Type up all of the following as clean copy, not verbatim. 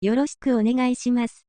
よろしくお願いします。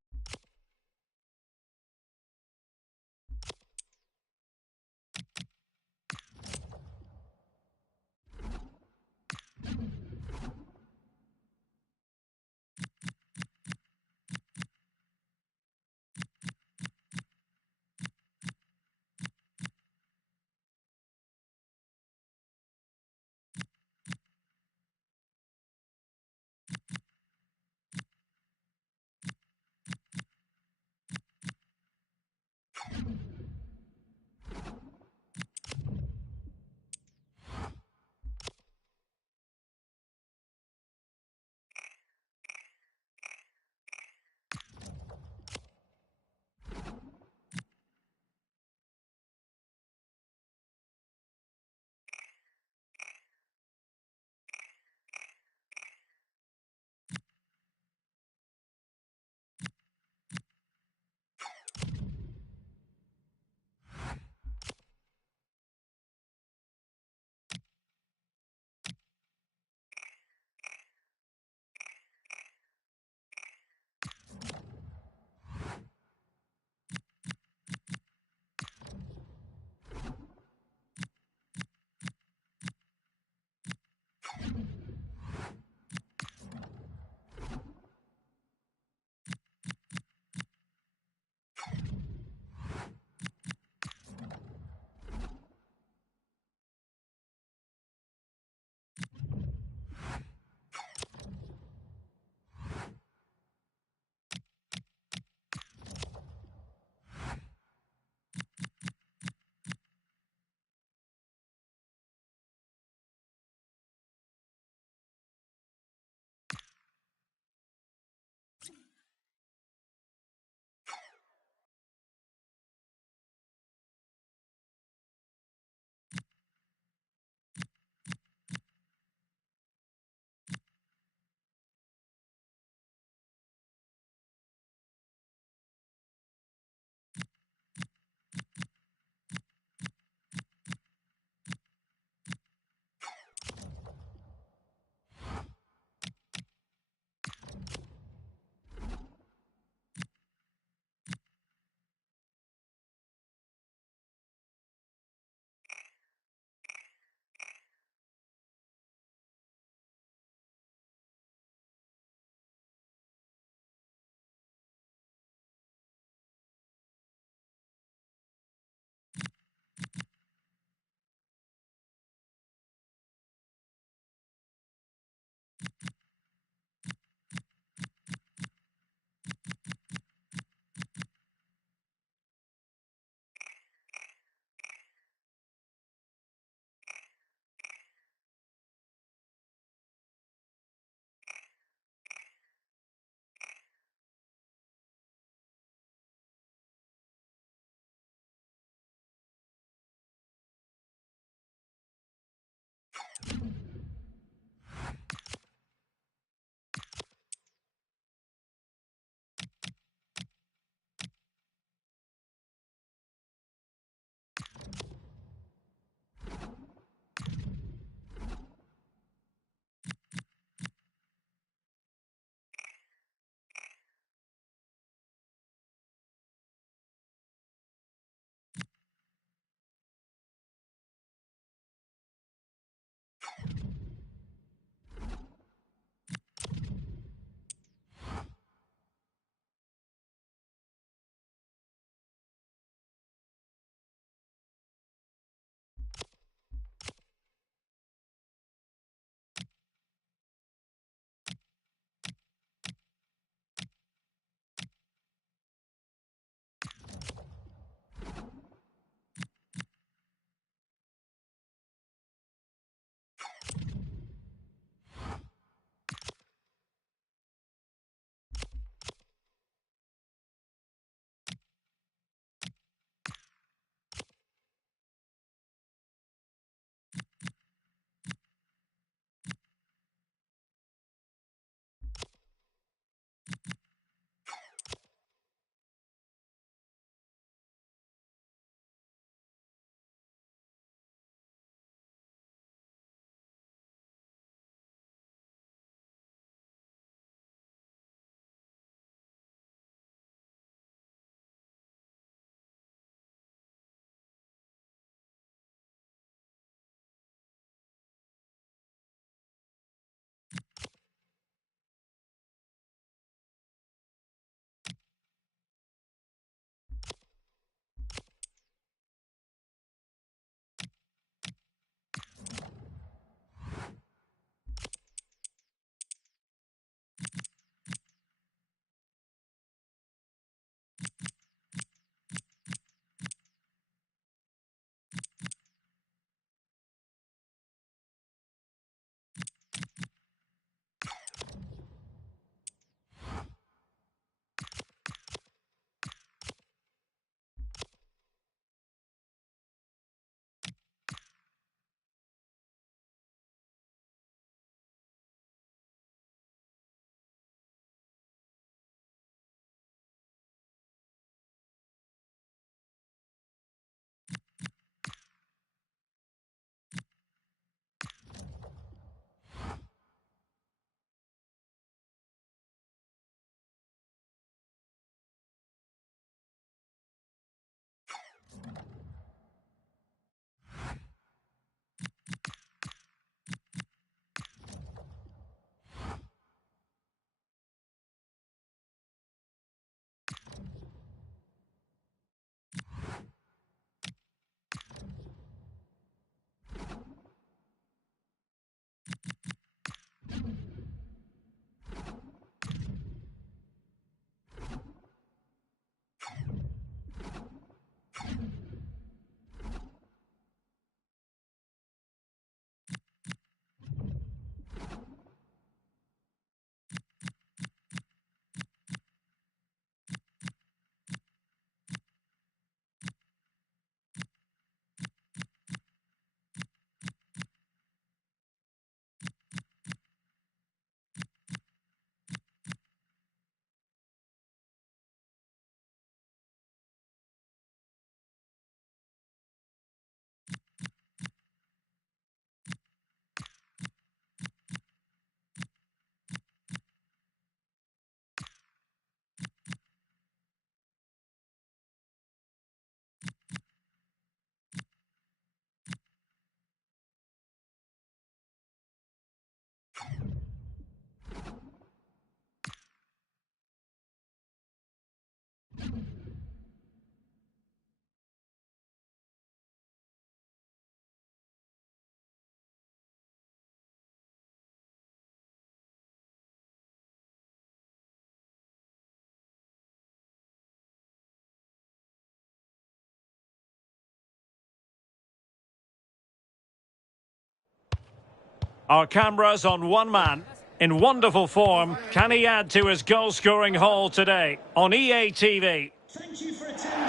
Our cameras on one man. In wonderful form, can he add to his goal-scoring haul today on EA TV?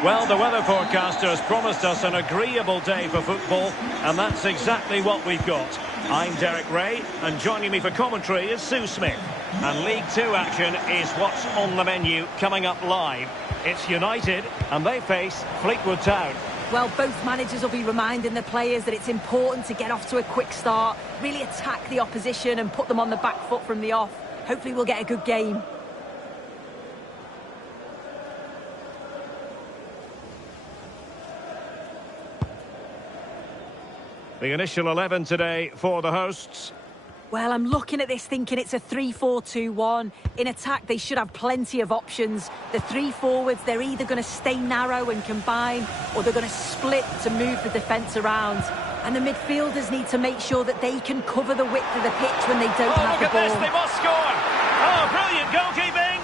Well, the weather forecasters promised us an agreeable day for football, and that's exactly what we've got. I'm Derek Ray, and joining me for commentary is Sue Smith. And League 2 action is what's on the menu coming up live. It's United, and they face Fleetwood Town. Well, both managers will be reminding the players that it's important to get off to a quick start, really attack the opposition and put them on the back foot from the off. Hopefully we'll get a good game. The initial 11 today for the hosts. Well, I'm looking at this thinking it's a 3-4-2-1. In attack, they should have plenty of options. The three forwards, they're either going to stay narrow and combine, or they're going to split to move the defence around. And the midfielders need to make sure that they can cover the width of the pitch when they don't have the ball. Oh, look at this, they must score! Oh, brilliant goalkeeping!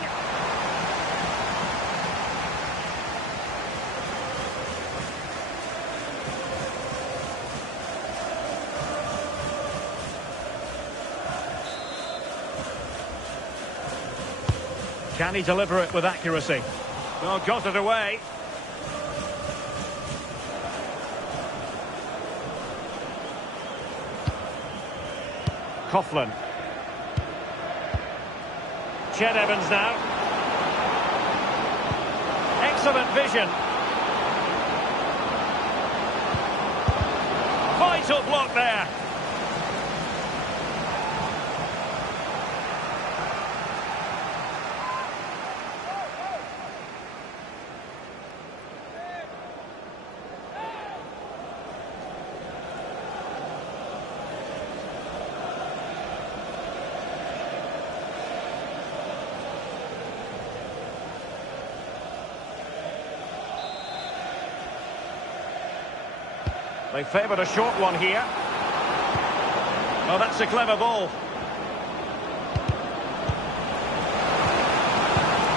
Can he deliver it with accuracy? Oh, got it away. Coughlin. Chet Evans now. Excellent vision. Vital block there. They favoured a short one here. Oh, that's a clever ball.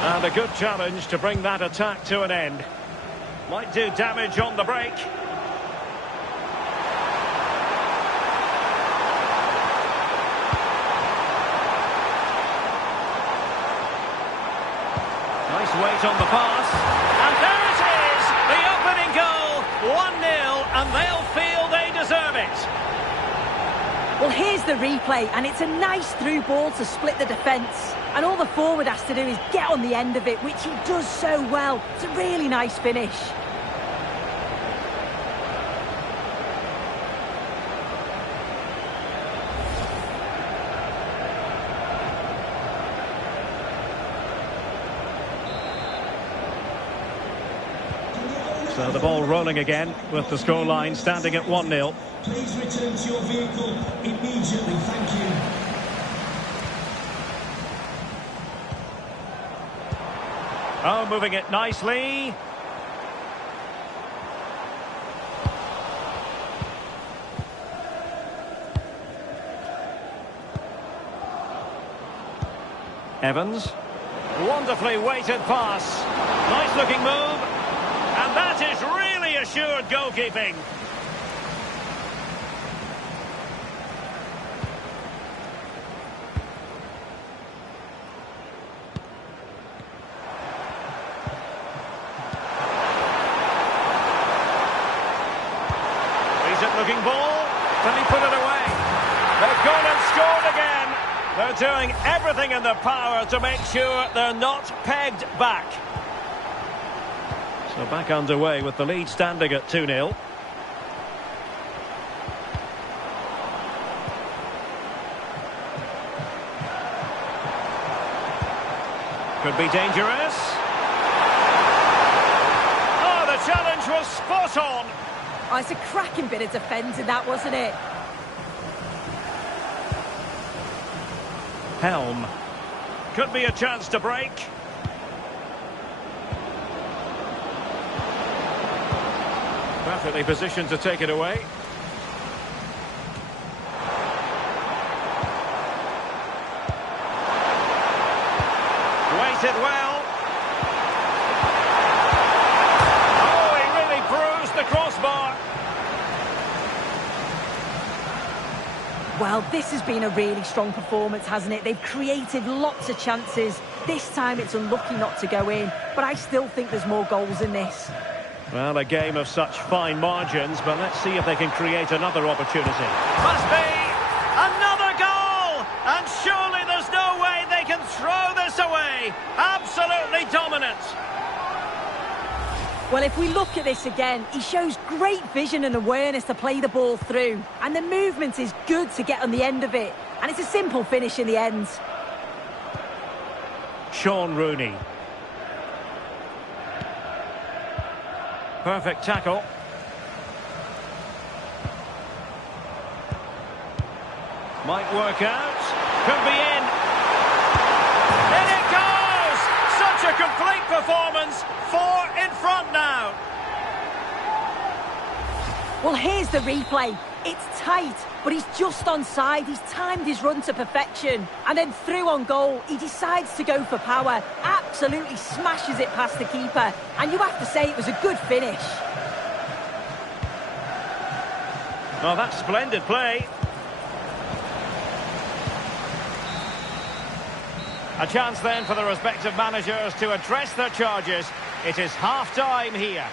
And a good challenge to bring that attack to an end. Might do damage on the break. Nice weight on the pass. And there it is! The opening goal! 1-0. And they'll feel they deserve it. Well, here's the replay, and it's a nice through ball to split the defence. And all the forward has to do is get on the end of it, which he does so well. It's a really nice finish. So the ball rolling again with the scoreline standing at 1-0. Please return to your vehicle immediately, thank you. Oh, moving it nicely. Evans. Wonderfully weighted pass. Nice looking move. And that is really assured goalkeeping. Decent looking ball. Can he put it away? They've gone and scored again. They're doing everything in their power to make sure they're not pegged back. So back underway with the lead standing at 2-0. Could be dangerous. Oh, the challenge was spot on. Oh, it's a cracking bit of defending that, wasn't it? Helm. Could be a chance to break. Perfectly positioned to take it away. Weighted well. Oh, he really bruised the crossbar. Well, this has been a really strong performance, hasn't it? They've created lots of chances. This time it's unlucky not to go in, but I still think there's more goals in this. Well, a game of such fine margins, but let's see if they can create another opportunity. Must be another goal! And surely there's no way they can throw this away. Absolutely dominant. Well, if we look at this again, he shows great vision and awareness to play the ball through. And the movement is good to get on the end of it. And it's a simple finish in the end. Sean Rooney. Perfect tackle. Might work out. Could be in. In it goes! Such a complete performance. 4 in front now. Well, here's the replay. It's tight, but he's just onside. He's timed his run to perfection. And then through on goal, he decides to go for power. Absolutely smashes it past the keeper. And you have to say it was a good finish. Well, that's splendid play. A chance then for the respective managers to address their charges. It is half-time here.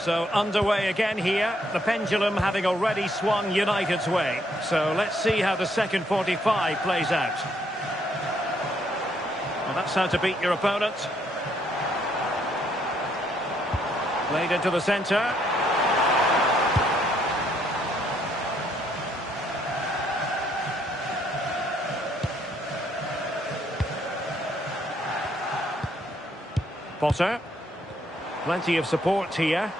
So underway again here, the pendulum having already swung United's way. So let's see how the second 45 plays out. Well, that's how to beat your opponent. Played into the centre. Potter. Plenty of support here.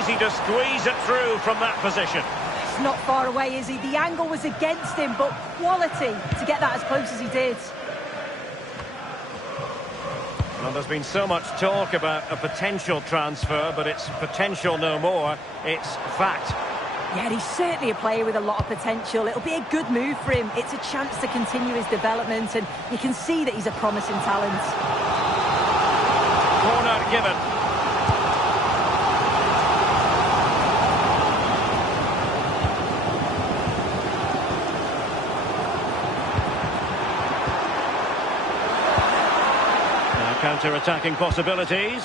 Easy to squeeze it through from that position. It's not far away, is he? The angle was against him, but quality to get that as close as he did. Well, there's been so much talk about a potential transfer, but it's potential no more. It's fact. Yeah, he's certainly a player with a lot of potential. It'll be a good move for him. It's a chance to continue his development, and you can see that he's a promising talent. Corner given. Counter-attacking possibilities.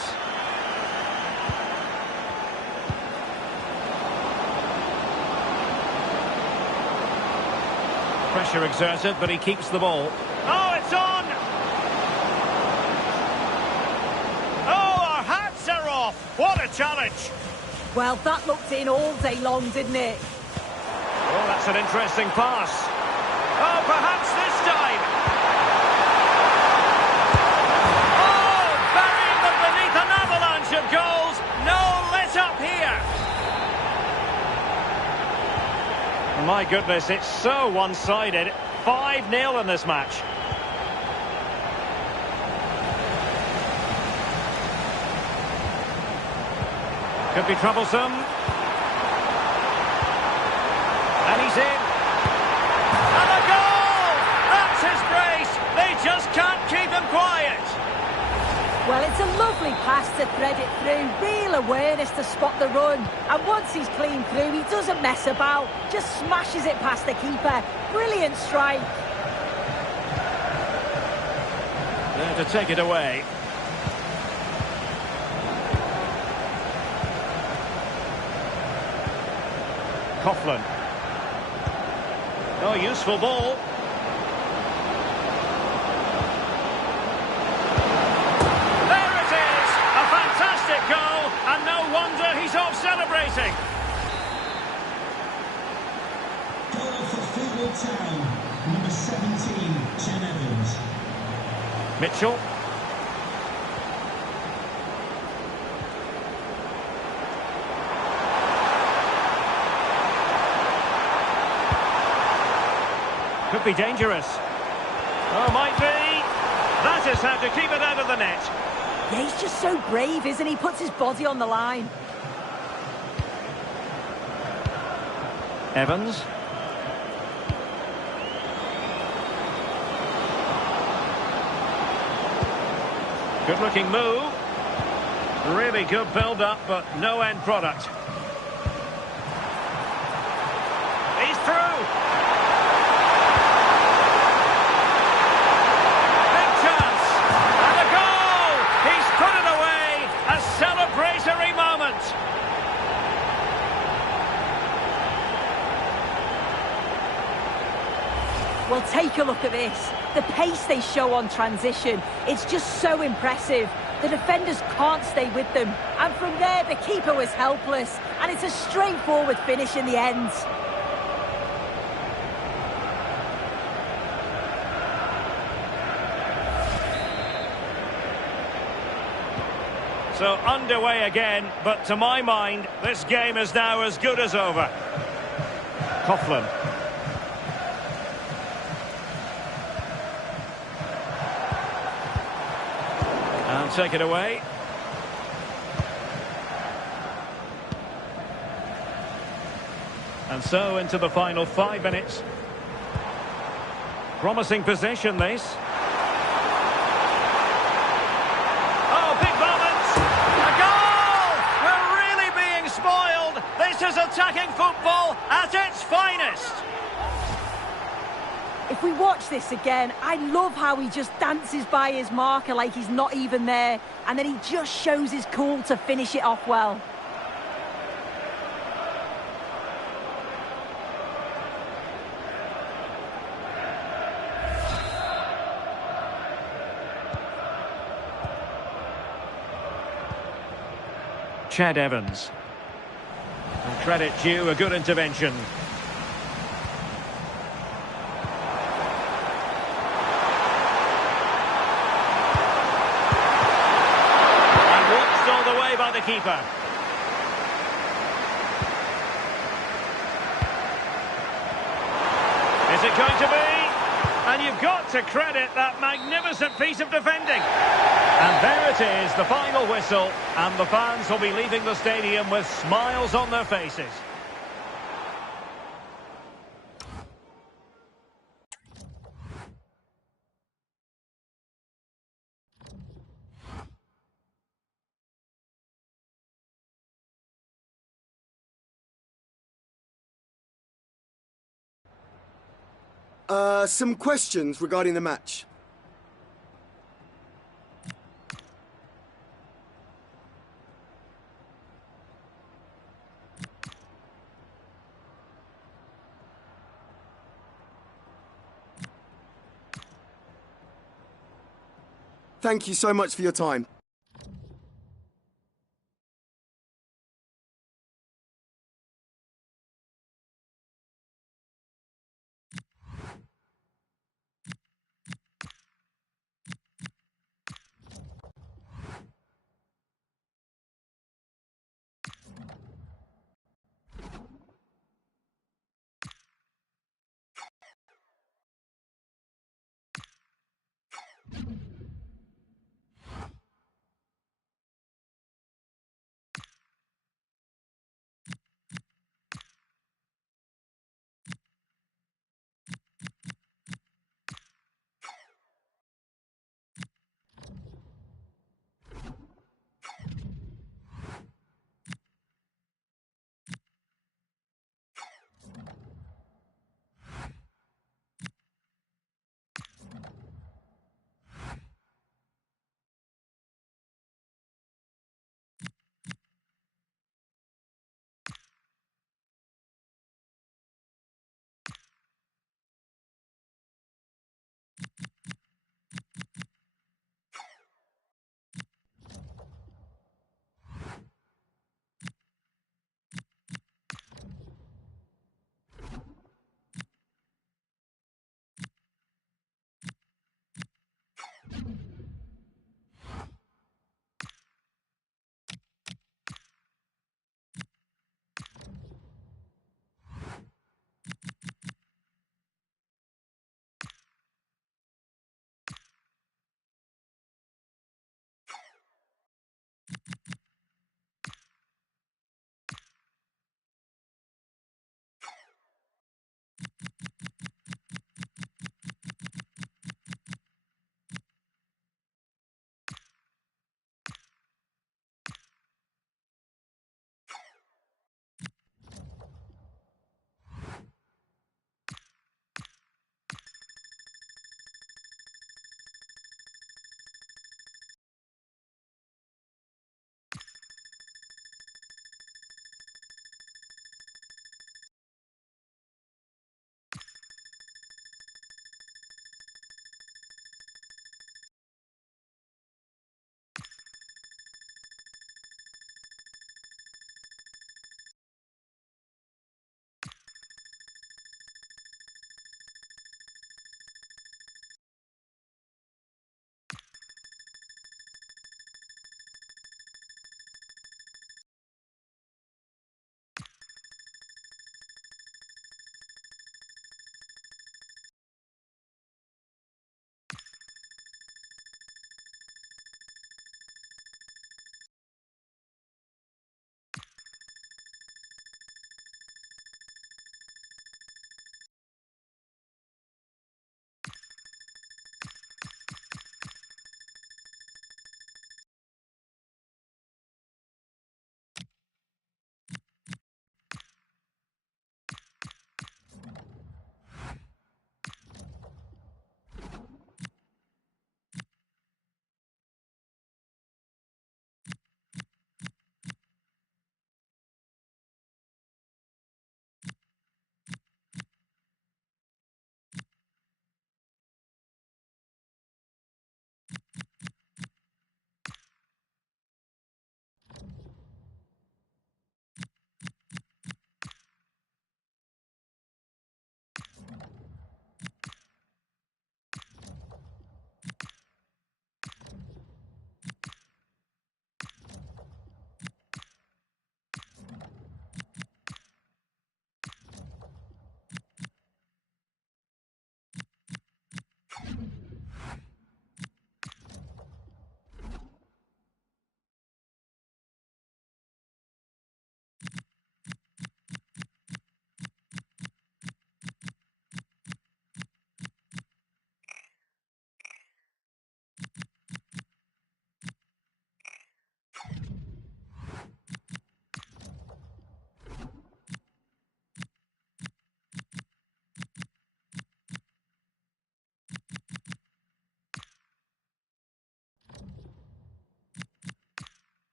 Pressure exerted, but he keeps the ball. Oh, it's on! Oh, our hats are off! What a challenge. Well, that looked in all day long, didn't it? Oh, that's an interesting pass. Oh, perhaps this time. Oh, burying them beneath an avalanche of goals. No let up here. My goodness, it's so one-sided. 5-0 in this match. Could be troublesome. And he's in. And a goal! That's his brace. They just can't keep him quiet. Well, it's a lovely pass to thread it through. Real awareness to spot the run. And once he's clean through, he doesn't mess about. Just smashes it past the keeper. Brilliant strike. There to take it away. Coughlin. Oh, useful ball. There it is! A fantastic goal, and no wonder he's off celebrating. Goal for Fleetwood Town, number 17, Chen Evans. Mitchell. Could be dangerous. Oh, might be. That is how to keep it out of the net. Yeah, he's just so brave, isn't he? Puts his body on the line. Evans. Good-looking move. Really good build-up, but no end product. He's through. Big chance. And a goal. He's put it away. A celebratory moment. Well, take a look at this. The pace they show on transition, it's just so impressive. The defenders can't stay with them. And from there, the keeper was helpless. And it's a straightforward finish in the end. So underway again, but to my mind, this game is now as good as over. Coughlin. And take it away. And so into the final 5 minutes. Promising possession, this. Oh, big moment! A goal! We're really being spoiled! This is attacking football at its finest! If we watch this again, I love how he just dances by his marker like he's not even there. And then he just shows his cool to finish it off well. Chad Evans. And credit due, a good intervention. By the keeper. Is it going to be? And you've got to credit that magnificent piece of defending. And there it is, the final whistle, and the fans will be leaving the stadium with smiles on their faces. Some questions regarding the match. Thank you so much for your time.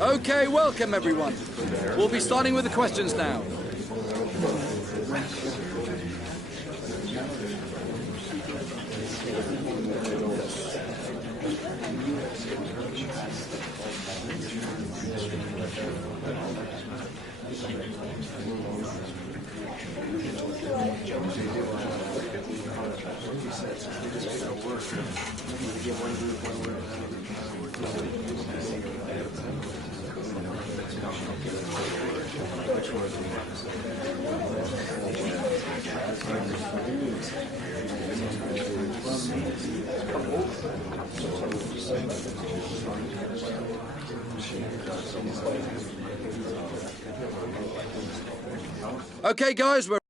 Okay, welcome everyone. We'll be starting with the questions now. Okay, guys, we're...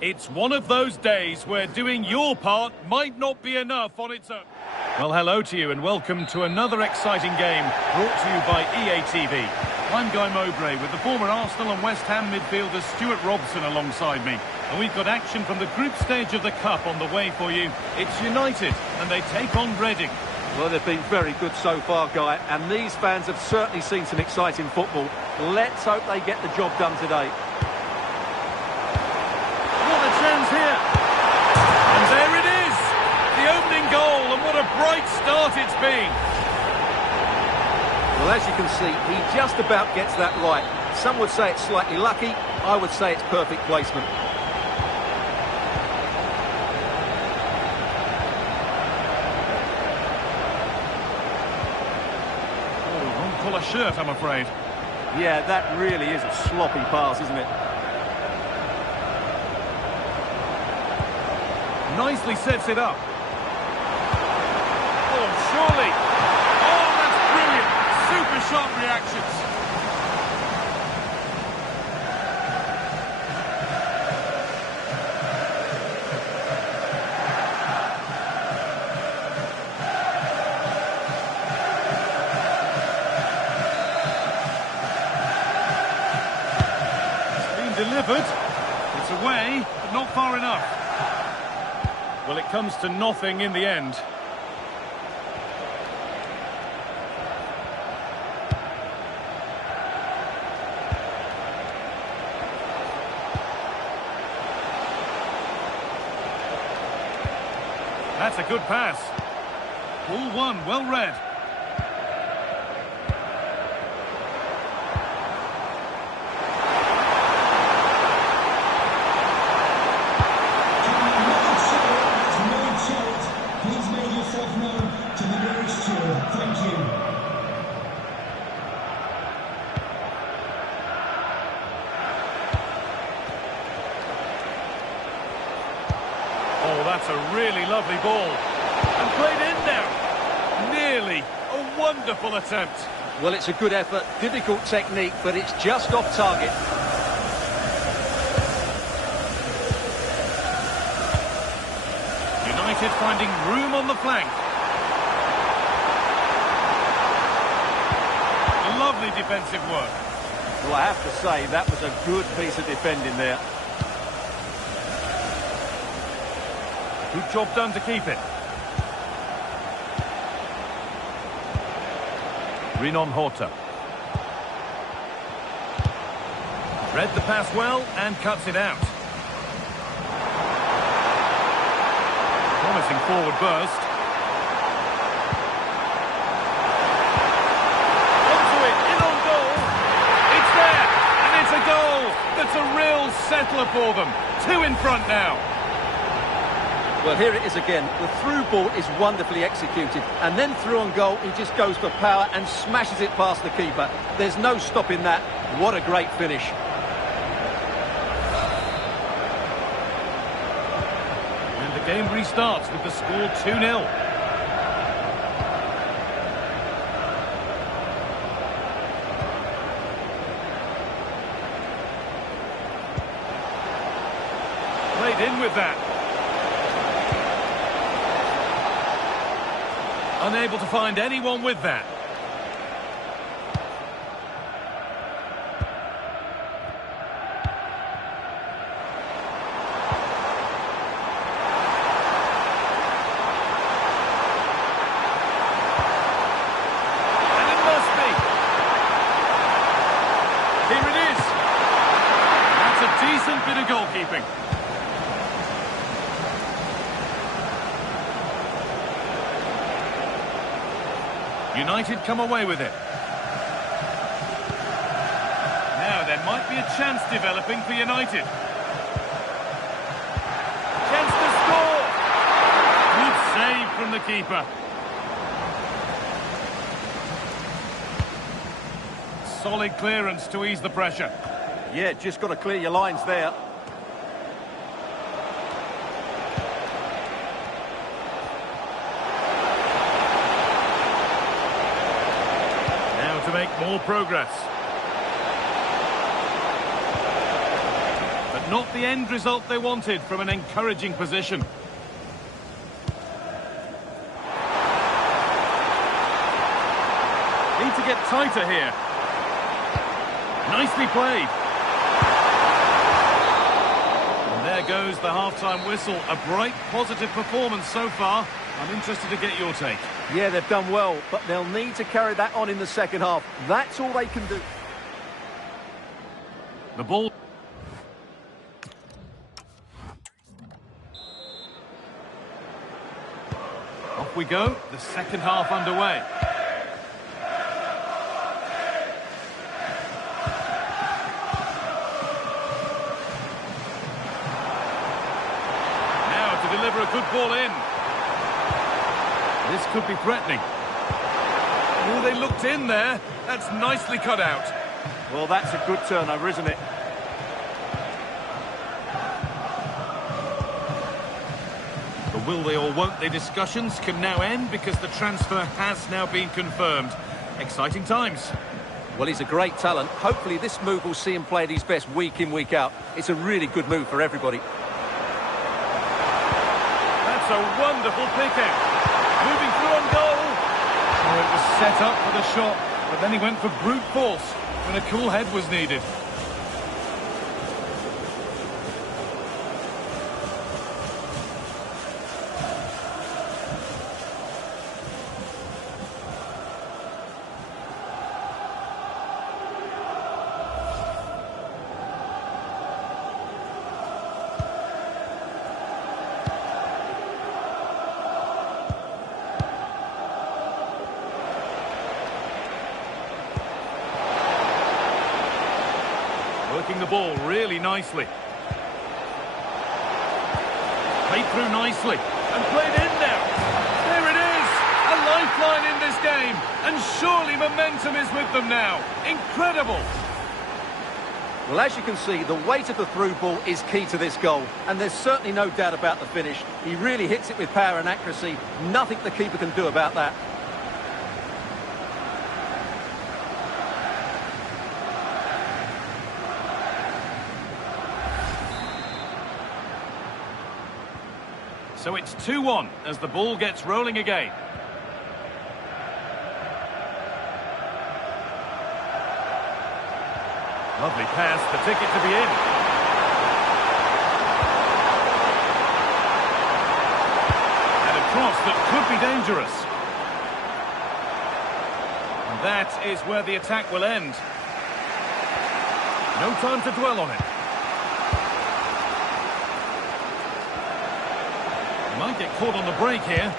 It's one of those days where doing your part might not be enough on its own. Well, hello to you and welcome to another exciting game brought to you by EA TV. I'm Guy Mowbray with the former Arsenal and West Ham midfielder Stuart Robson alongside me. And we've got action from the group stage of the Cup on the way for you. It's United and they take on Reading. Well, they've been very good so far, Guy, and these fans have certainly seen some exciting football. Let's hope they get the job done today. Chance here, and there it is, the opening goal, and what a bright start it's been. Well, as you can see, he just about gets that right. Some would say it's slightly lucky, I would say it's perfect placement. Oh, wrong colour shirt, I'm afraid. Yeah, that really is a sloppy pass, isn't it? Nicely sets it up. Oh, surely. Oh, that's brilliant. Super sharp reactions. It's been delivered. It's away, but not far enough. Well, it comes to nothing in the end. That's a good pass. Ball one, well read. a really lovely ball. And played in now. Nearly. A wonderful attempt. Well, it's a good effort, difficult technique, but it's just off target. United finding room on the flank. Lovely defensive work. Well, I have to say, that was a good piece of defending there. Good job done to keep it. Renan Horta. Read the pass well and cuts it out. Promising forward burst. Onto it, in on goal. It's there, and it's a goal. That's a real settler for them. 2 in front now. Well, here it is again. The through ball is wonderfully executed. And then through on goal, he just goes for power and smashes it past the keeper. There's no stopping that. What a great finish. And the game restarts with the score 2-0. Played in with that. Unable to find anyone with that. And it must be. Here it is. That's a decent bit of goalkeeping. United come away with it. Now there might be a chance developing for United. Chance to score! Good save from the keeper. Solid clearance to ease the pressure. Yeah, just got to clear your lines there. To make more progress. But not the end result they wanted from an encouraging position. Need to get tighter here. Nicely played. And there goes the half-time whistle. A bright, positive performance so far. I'm interested to get your take. Yeah, they've done well, but they'll need to carry that on in the second half. That's all they can do. The ball. Off we go. The second half underway. Now to deliver a good ball in. This could be threatening. Oh, they looked in there. That's nicely cut out. Well, that's a good turnover, isn't it? The will they or won't they discussions can now end because the transfer has now been confirmed. Exciting times. Well, he's a great talent. Hopefully this move will see him play at his best week in, week out. It's a really good move for everybody. That's a wonderful pick-out. Moving through on goal. Oh, it was set up for the shot, but then he went for brute force when a cool head was needed. Working the ball really nicely. Played through nicely and played in now. There it is! A lifeline in this game. And surely momentum is with them now. Incredible! Well, as you can see, the weight of the through ball is key to this goal, and there's certainly no doubt about the finish. He really hits it with power and accuracy. Nothing the keeper can do about that. So it's 2-1 as the ball gets rolling again. Lovely pass, the ticket to be in. And a cross that could be dangerous. And that is where the attack will end. No time to dwell on it. He might get caught on the break here.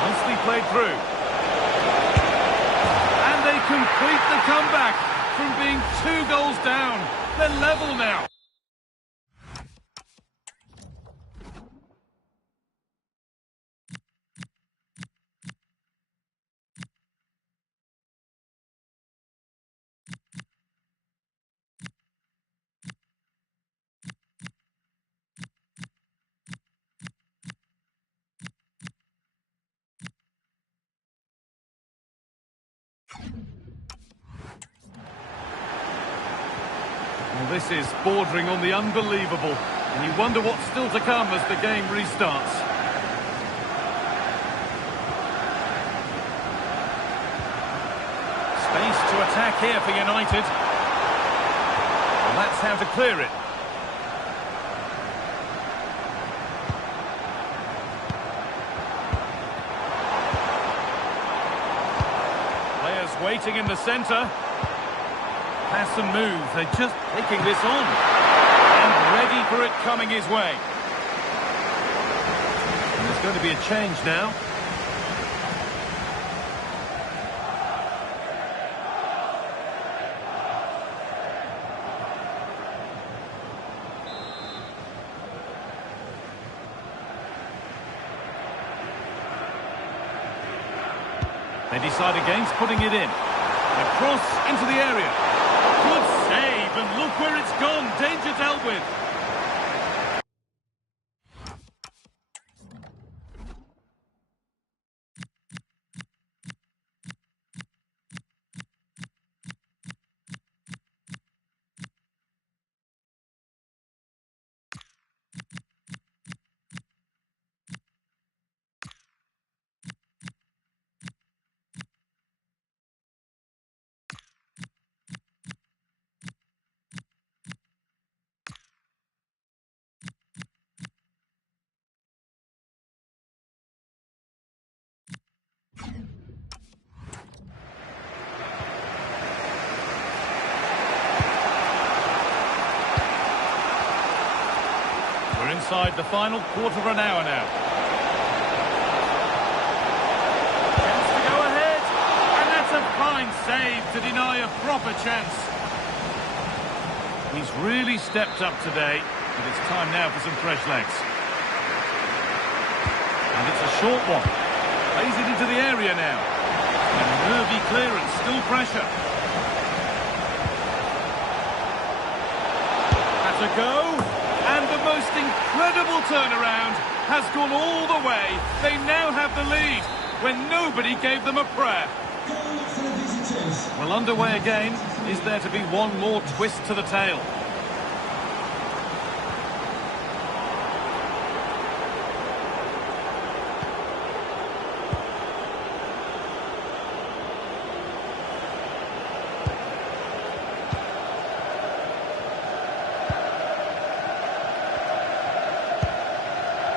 Nicely played through. They complete the comeback from being 2 goals down. They're level now. Well, this is bordering on the unbelievable, and you wonder what's still to come as the game restarts. Space to attack here for United. Well, that's how to clear it. Players waiting in the centre. Pass and move, they're just taking this on. And ready for it coming his way. And there's going to be a change now. They decide against putting it in. A cross into the area. Good save, and look where it's gone. Danger dealt with. We're inside the final quarter of an hour now. Chance to go ahead, and that's a fine save to deny a proper chance. He's really stepped up today, but it's time now for some fresh legs. And it's a short one. Plays it into the area now. And nervy clearance, still pressure. That's a go. And the most incredible turnaround has gone all the way. They now have the lead when nobody gave them a prayer. Well, underway again. Is there to be one more twist to the tail?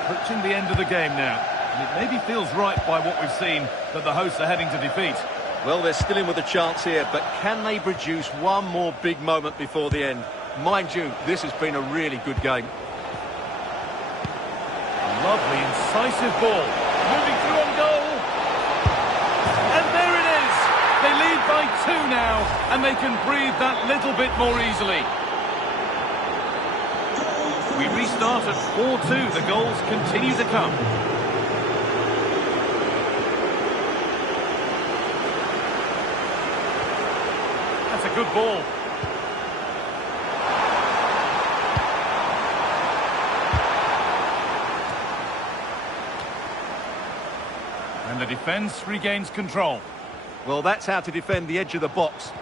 Approaching the end of the game now, and it maybe feels right by what we've seen that the hosts are heading to defeat. Well, they're still in with a chance here, but can they produce one more big moment before the end? Mind you, this has been a really good game. A lovely, incisive ball. Moving through on goal. And there it is! They lead by 2 now, and they can breathe that little bit more easily. We restart at 4-2. The goals continue to come. That's a good ball. And the defence regains control. Well, that's how to defend the edge of the box.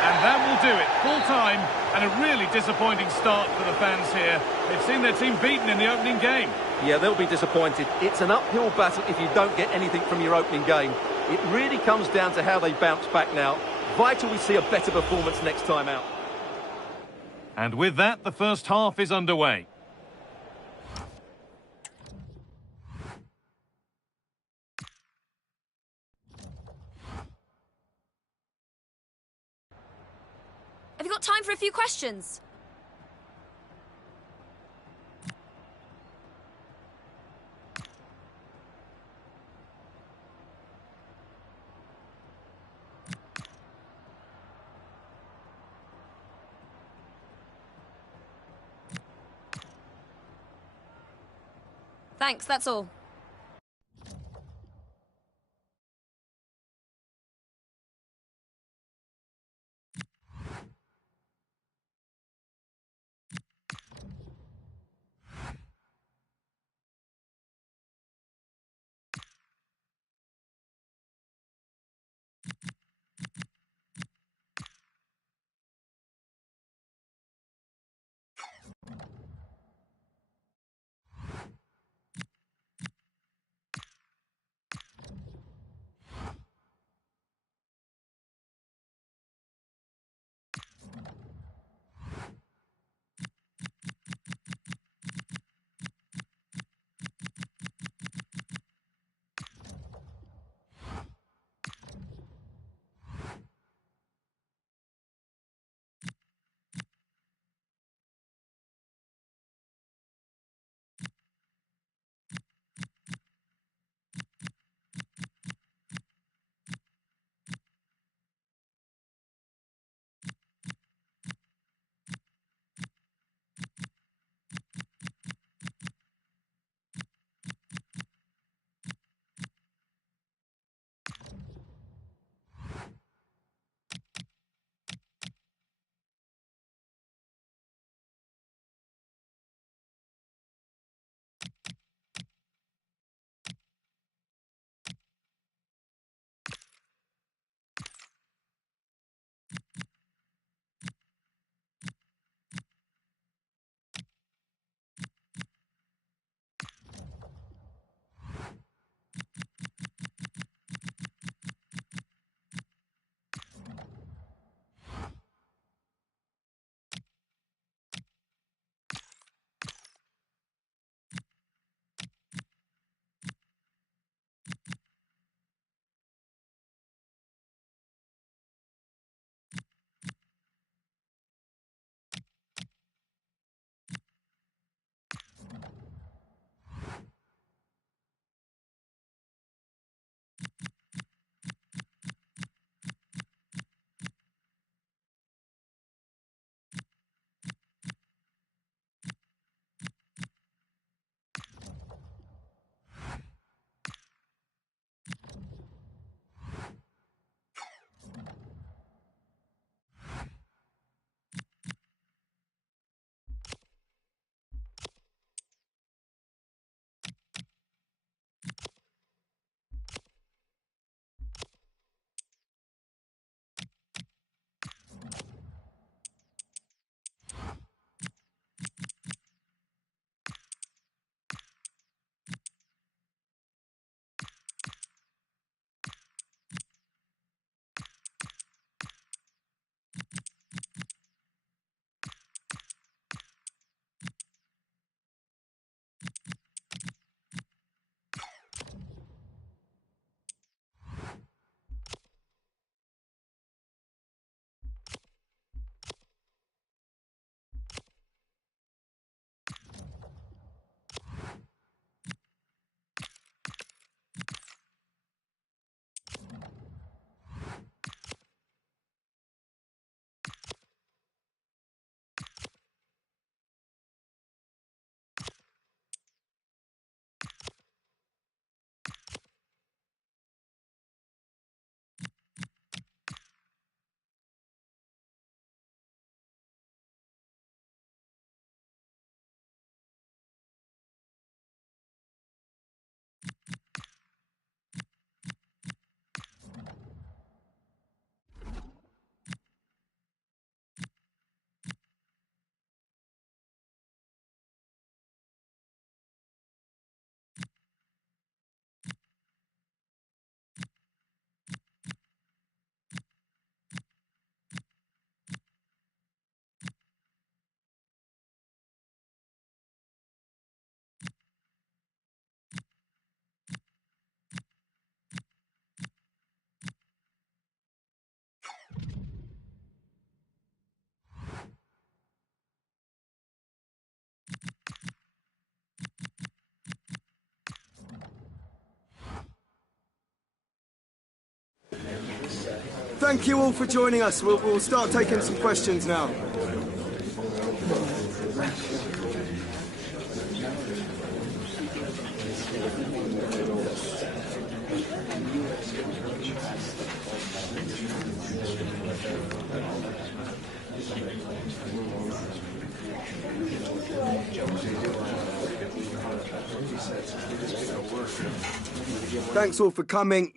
And that will do it. Full time and a really disappointing start for the fans here. They've seen their team beaten in the opening game. Yeah, they'll be disappointed. It's an uphill battle if you don't get anything from your opening game. It really comes down to how they bounce back now. Vital we see a better performance next time out. And with that, the first half is underway. Have you got time for a few questions? Thanks, that's all. Thank you all for joining us. We'll start taking some questions now. Thanks all for coming.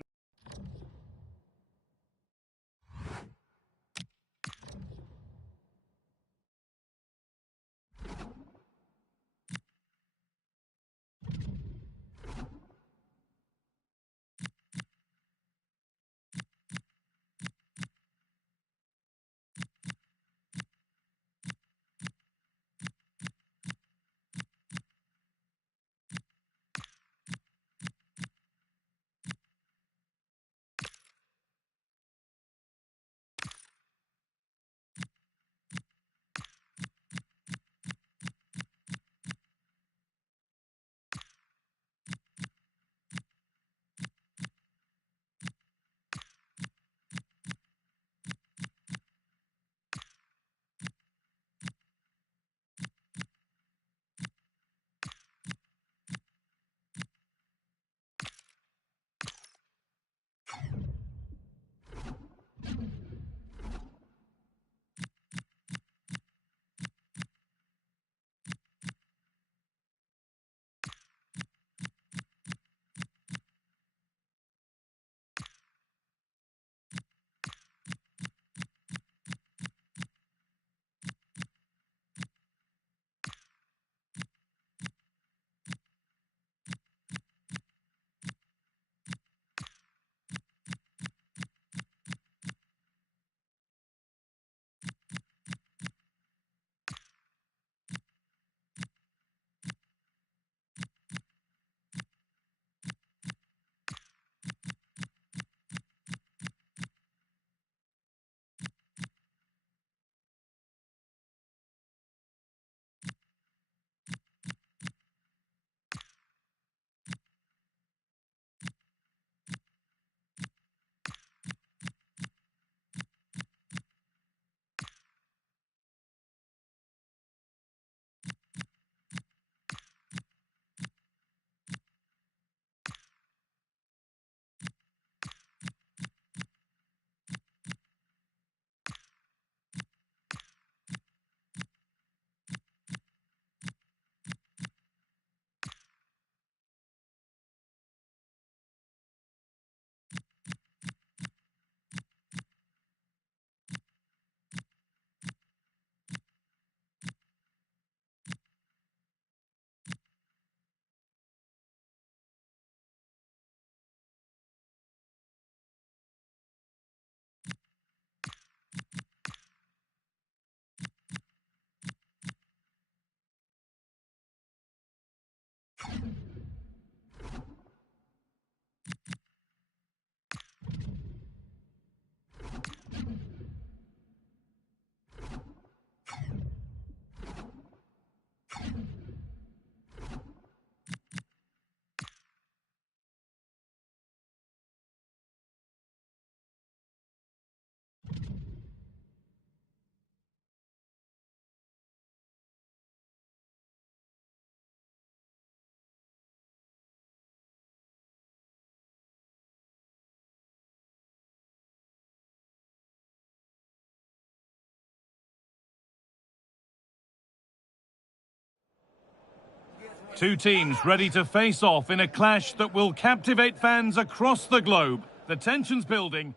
Two teams ready to face off in a clash that will captivate fans across the globe. The tension's building.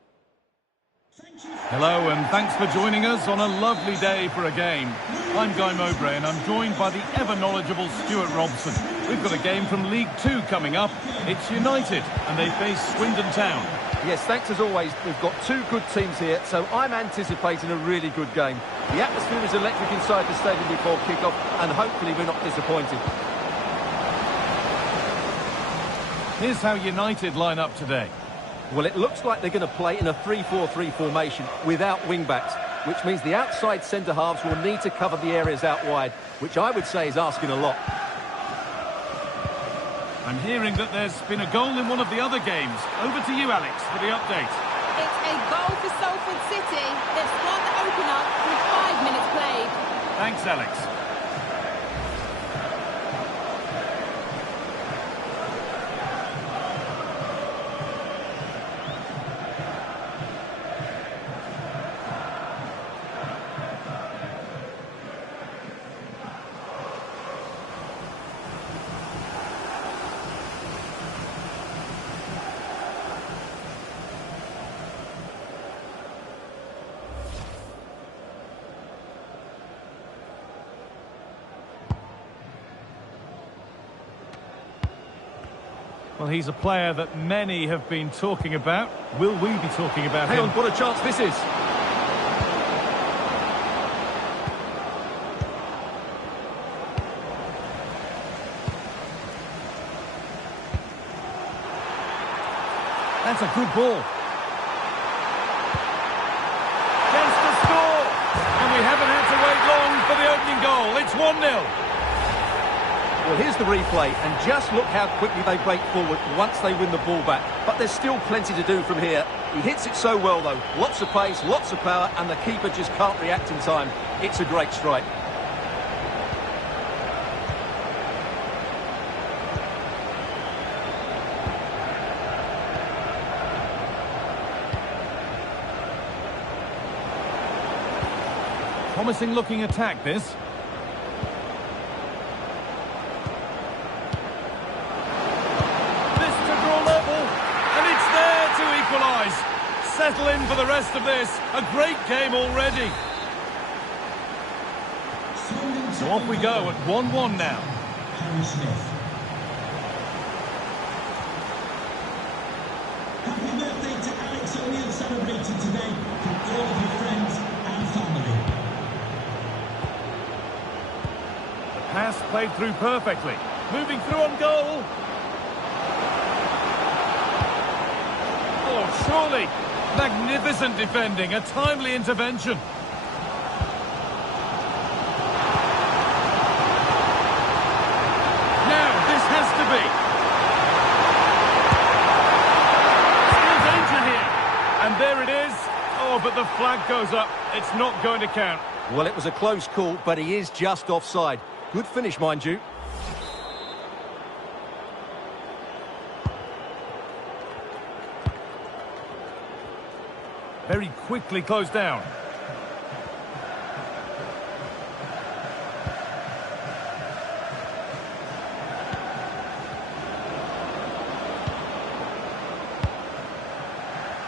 Hello and thanks for joining us on a lovely day for a game. I'm Guy Mowbray and I'm joined by the ever-knowledgeable Stuart Robson. We've got a game from League Two coming up. It's United and they face Swindon Town. Yes, thanks as always. We've got two good teams here, so I'm anticipating a really good game. The atmosphere is electric inside the stadium before kick-off and hopefully we're not disappointed. Here's how United line up today. Well, it looks like they're going to play in a 3-4-3 formation without wing-backs, which means the outside centre-halves will need to cover the areas out wide, which I would say is asking a lot. I'm hearing that there's been a goal in one of the other games. Over to you, Alex, for the update. it's a goal for Salford City. They've scored the opener with 5 minutes played. Thanks, Alex. Well, he's a player that many have been talking about. Will we be talking about him? Hang on, what a chance this is. That's a good ball. Chance to score! And we haven't had to wait long for the opening goal. It's 1-0. Well, here's the replay, and just look how quickly they break forward once they win the ball back. But there's still plenty to do from here. He hits it so well, though. Lots of pace, lots of power, and the keeper just can't react in time. It's a great strike. Promising looking attack, this. Settle in for the rest of this. A great game already. So off we go at 1-1 now. Happy birthday to Alex O'Neill, celebrated today from all of your friends and family. The pass played through perfectly. Moving through on goal. Oh, surely. Magnificent defending, a timely intervention. Now, this has to be. Still danger here. And there it is. Oh, but the flag goes up. It's not going to count. Well, it was a close call, but he is just offside. Good finish, mind you. Very quickly closed down.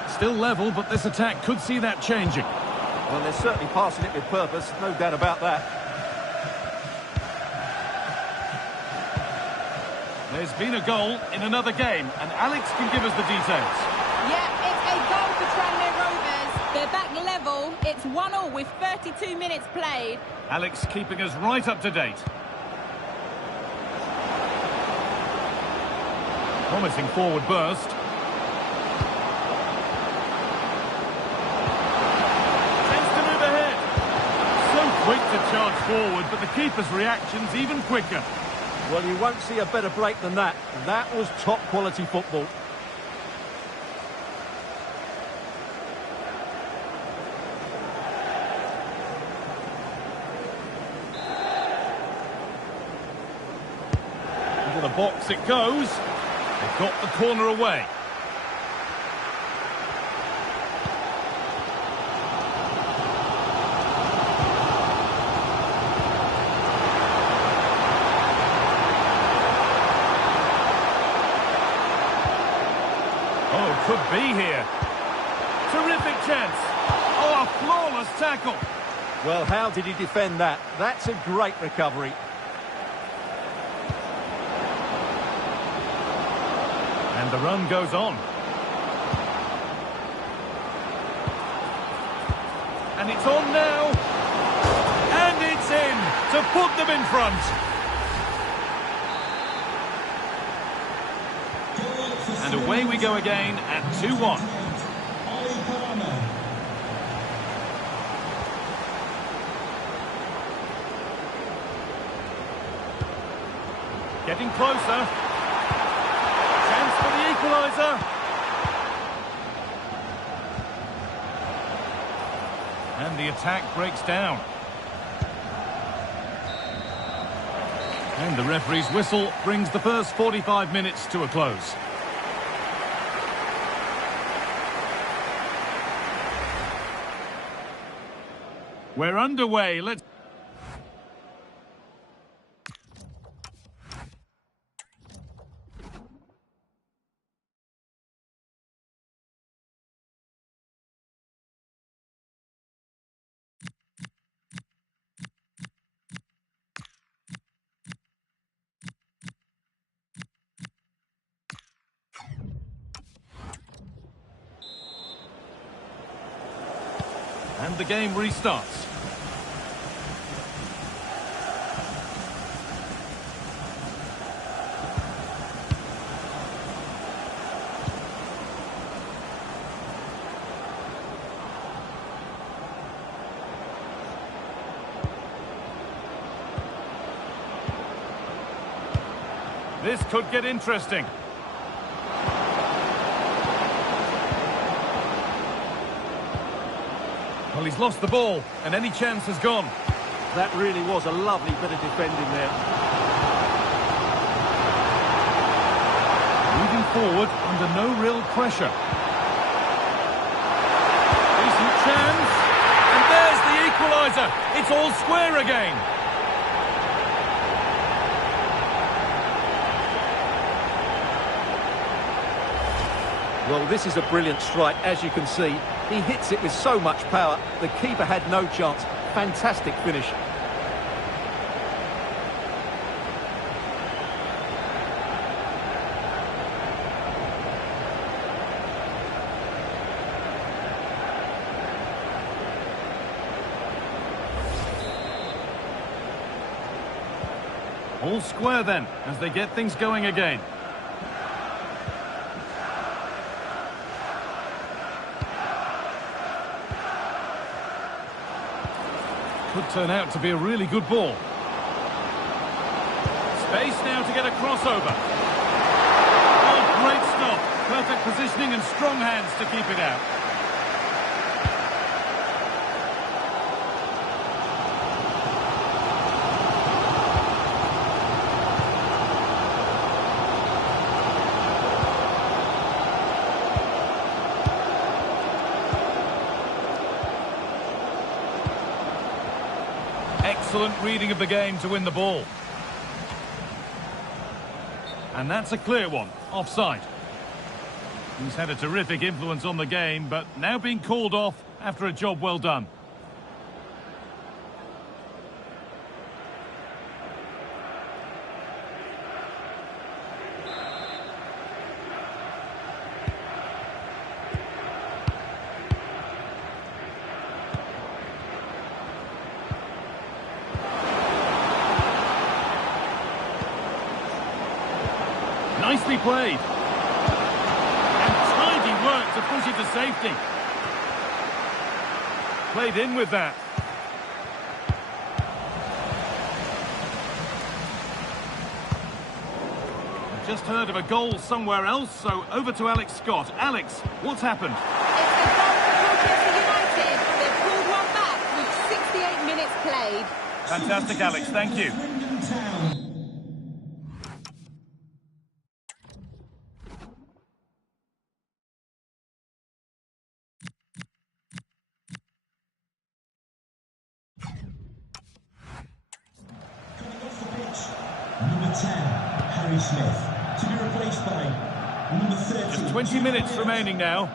Still level, but this attack could see that changing. Well, they're certainly passing it with purpose, no doubt about that. There's been a goal in another game, and Alex can give us the details. Yeah, it's a goal for Tranmere Rovers. They're back level. It's 1-1 with 32 minutes played. Alex keeping us right up to date. Promising forward burst. Chance to move ahead. So quick to charge forward, but the keeper's reaction's even quicker. Well, you won't see a better break than that. That was top quality football. Into the box it goes. They've got the corner away. Oh, could be here. Terrific chance. Oh, a flawless tackle. Well, how did he defend that? That's a great recovery. And the run goes on. And it's on now. And it's in to put them in front. And away we go again at 2-1. Getting closer. Chance for the equaliser. And the attack breaks down. And the referee's whistle brings the first 45 minutes to a close. We're underway. Let's... And the game restarts. This could get interesting. Well, he's lost the ball, and any chance has gone. That really was a lovely bit of defending there. Moving forward under no real pressure. Decent chance. And there's the equaliser. It's all square again. Well, this is a brilliant strike, as you can see. He hits it with so much power. The keeper had no chance. Fantastic finish. All square then, as they get things going again. Could turn out to be a really good ball. Space now to get a crossover. Oh, great stop. Perfect positioning and strong hands to keep it out. Excellent reading of the game to win the ball. And that's a clear one, offside. He's had a terrific influence on the game, but now being called off after a job well done. Nicely played. And tidy work to push it to safety. Played in with that. I just heard of a goal somewhere else, so over to Alex Scott. Alex, what's happened? It's a goal for Manchester United. They've pulled one back with 68 minutes played. Fantastic, Alex. Thank you. Number 10, Harry Smith, to be replaced by number 30. Just 20 minutes remaining now.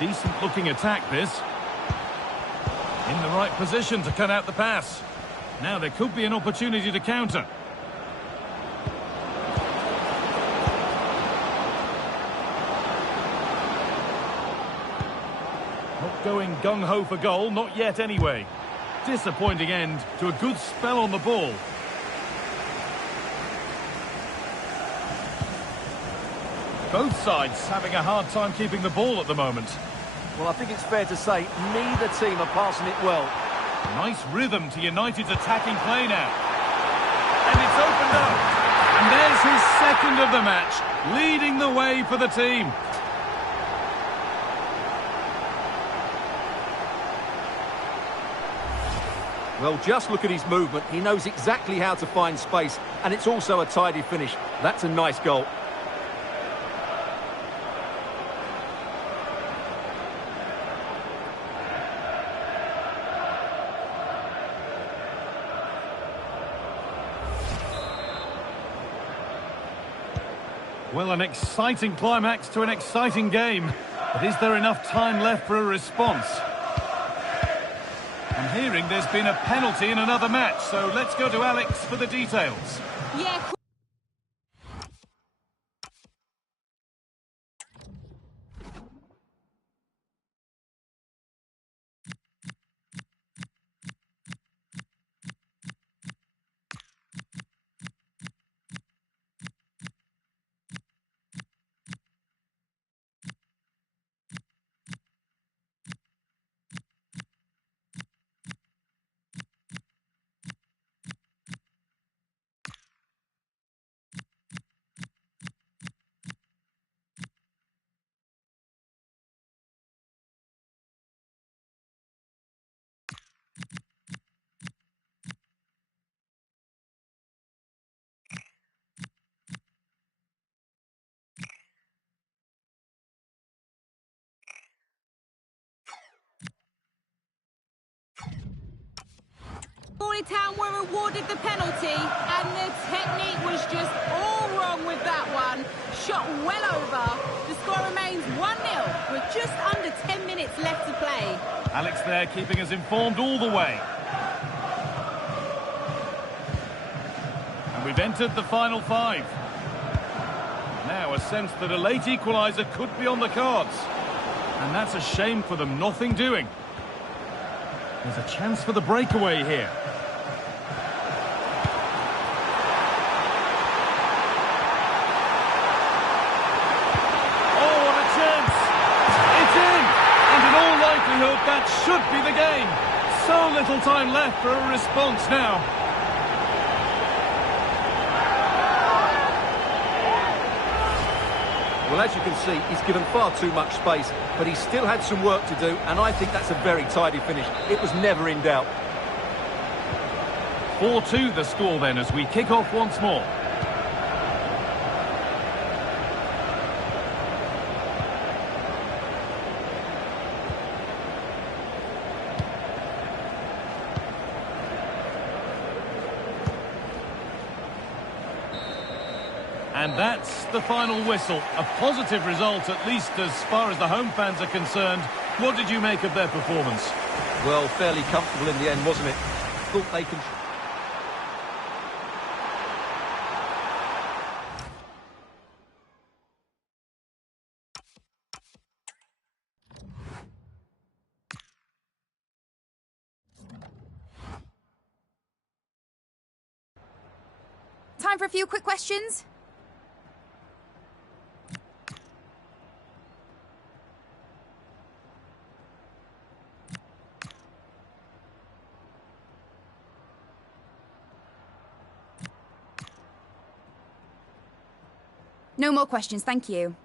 Decent looking attack this. In the right position to cut out the pass. Now there could be an opportunity to counter. Not going gung-ho for goal, not yet anyway. Disappointing end to a good spell on the ball. Both sides having a hard time keeping the ball at the moment. Well, I think it's fair to say neither team are passing it well. Nice rhythm to United's attacking play now. And it's opened up. And And there's his second of the match, leading the way for the team. Well, just look at his movement. He knows exactly how to find space, and it's also a tidy finish. That's a nice goal. Well, an exciting climax to an exciting game. But is there enough time left for a response? I'm hearing there's been a penalty in another match, so let's go to Alex for the details. Yeah. Town were awarded the penalty, and the technique was just all wrong with that one. Shot well over. The score remains 1-0 with just under 10 minutes left to play. Alex there keeping us informed all the way. And we've entered the final 5. Now a sense that a late equaliser could be on the cards. And that's a shame for them, nothing doing. There's a chance for the breakaway here. That should be the game. So little time left for a response now. Well, as you can see, he's given far too much space, but he still had some work to do, and I think that's a very tidy finish. It was never in doubt. 4-2 the score then as we kick off once more. And that's the final whistle. A positive result, at least as far as the home fans are concerned. What did you make of their performance? Well, fairly comfortable in the end, wasn't it? Thought they can... Time for a few quick questions. No more questions, thank you.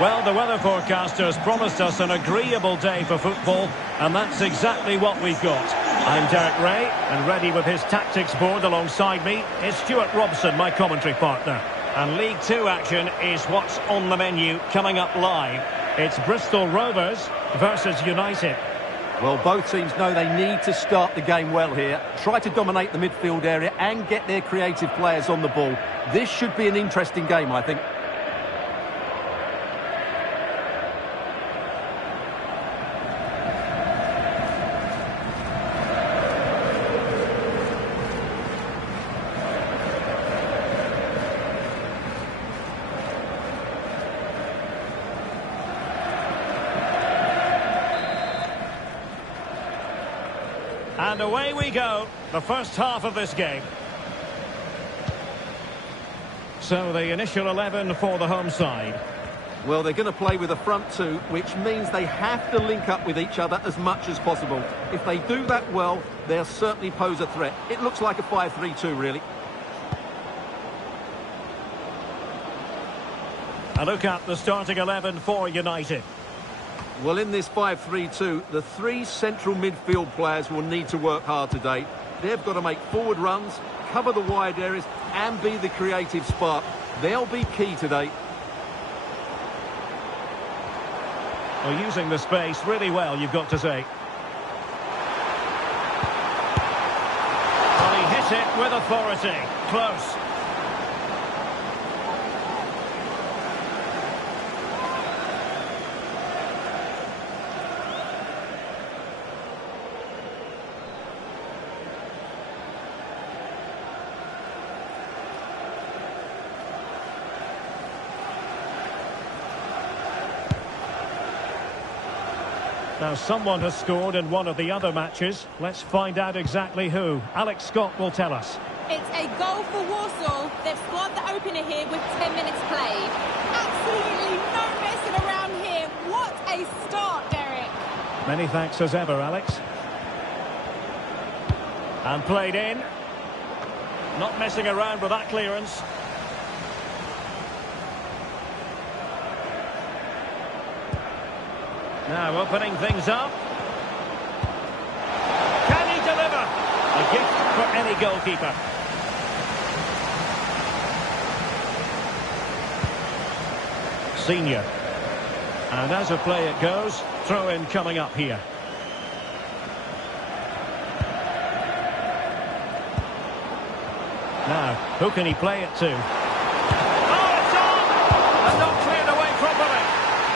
Well, the weather forecasters promised us an agreeable day for football, and that's exactly what we've got. I'm Derek Ray, and ready with his tactics board alongside me is Stuart Robson, my commentary partner. And League Two action is what's on the menu coming up live. It's Bristol Rovers versus United. Well, both teams know they need to start the game well here. Try to dominate the midfield area and get their creative players on the ball. This should be an interesting game, I think. And away we go, the first half of this game. So the initial 11 for the home side. Well, they're going to play with a front two, which means they have to link up with each other as much as possible. If they do that well, they'll certainly pose a threat. It looks like a 5-3-2, really. A look at the starting 11 for United. Well, in this 5-3-2, the three central midfield players will need to work hard today. They've got to make forward runs, cover the wide areas, and be the creative spark. They'll be key today. Well, using the space really well, you've got to say. Well, he hit it with authority. Close. Now, someone has scored in one of the other matches. Let's find out exactly who. Alex Scott will tell us. It's a goal for Warsaw. They've scored the opener here with 10 minutes played. Absolutely no messing around here. What a start, Derek. Many thanks as ever, Alex. And played in. Not messing around with that clearance. Now opening things up. Can he deliver? A gift for any goalkeeper. Senior. And as a play it goes, throw in coming up here. Now, who can he play it to? Oh, it's on! And not cleared away properly.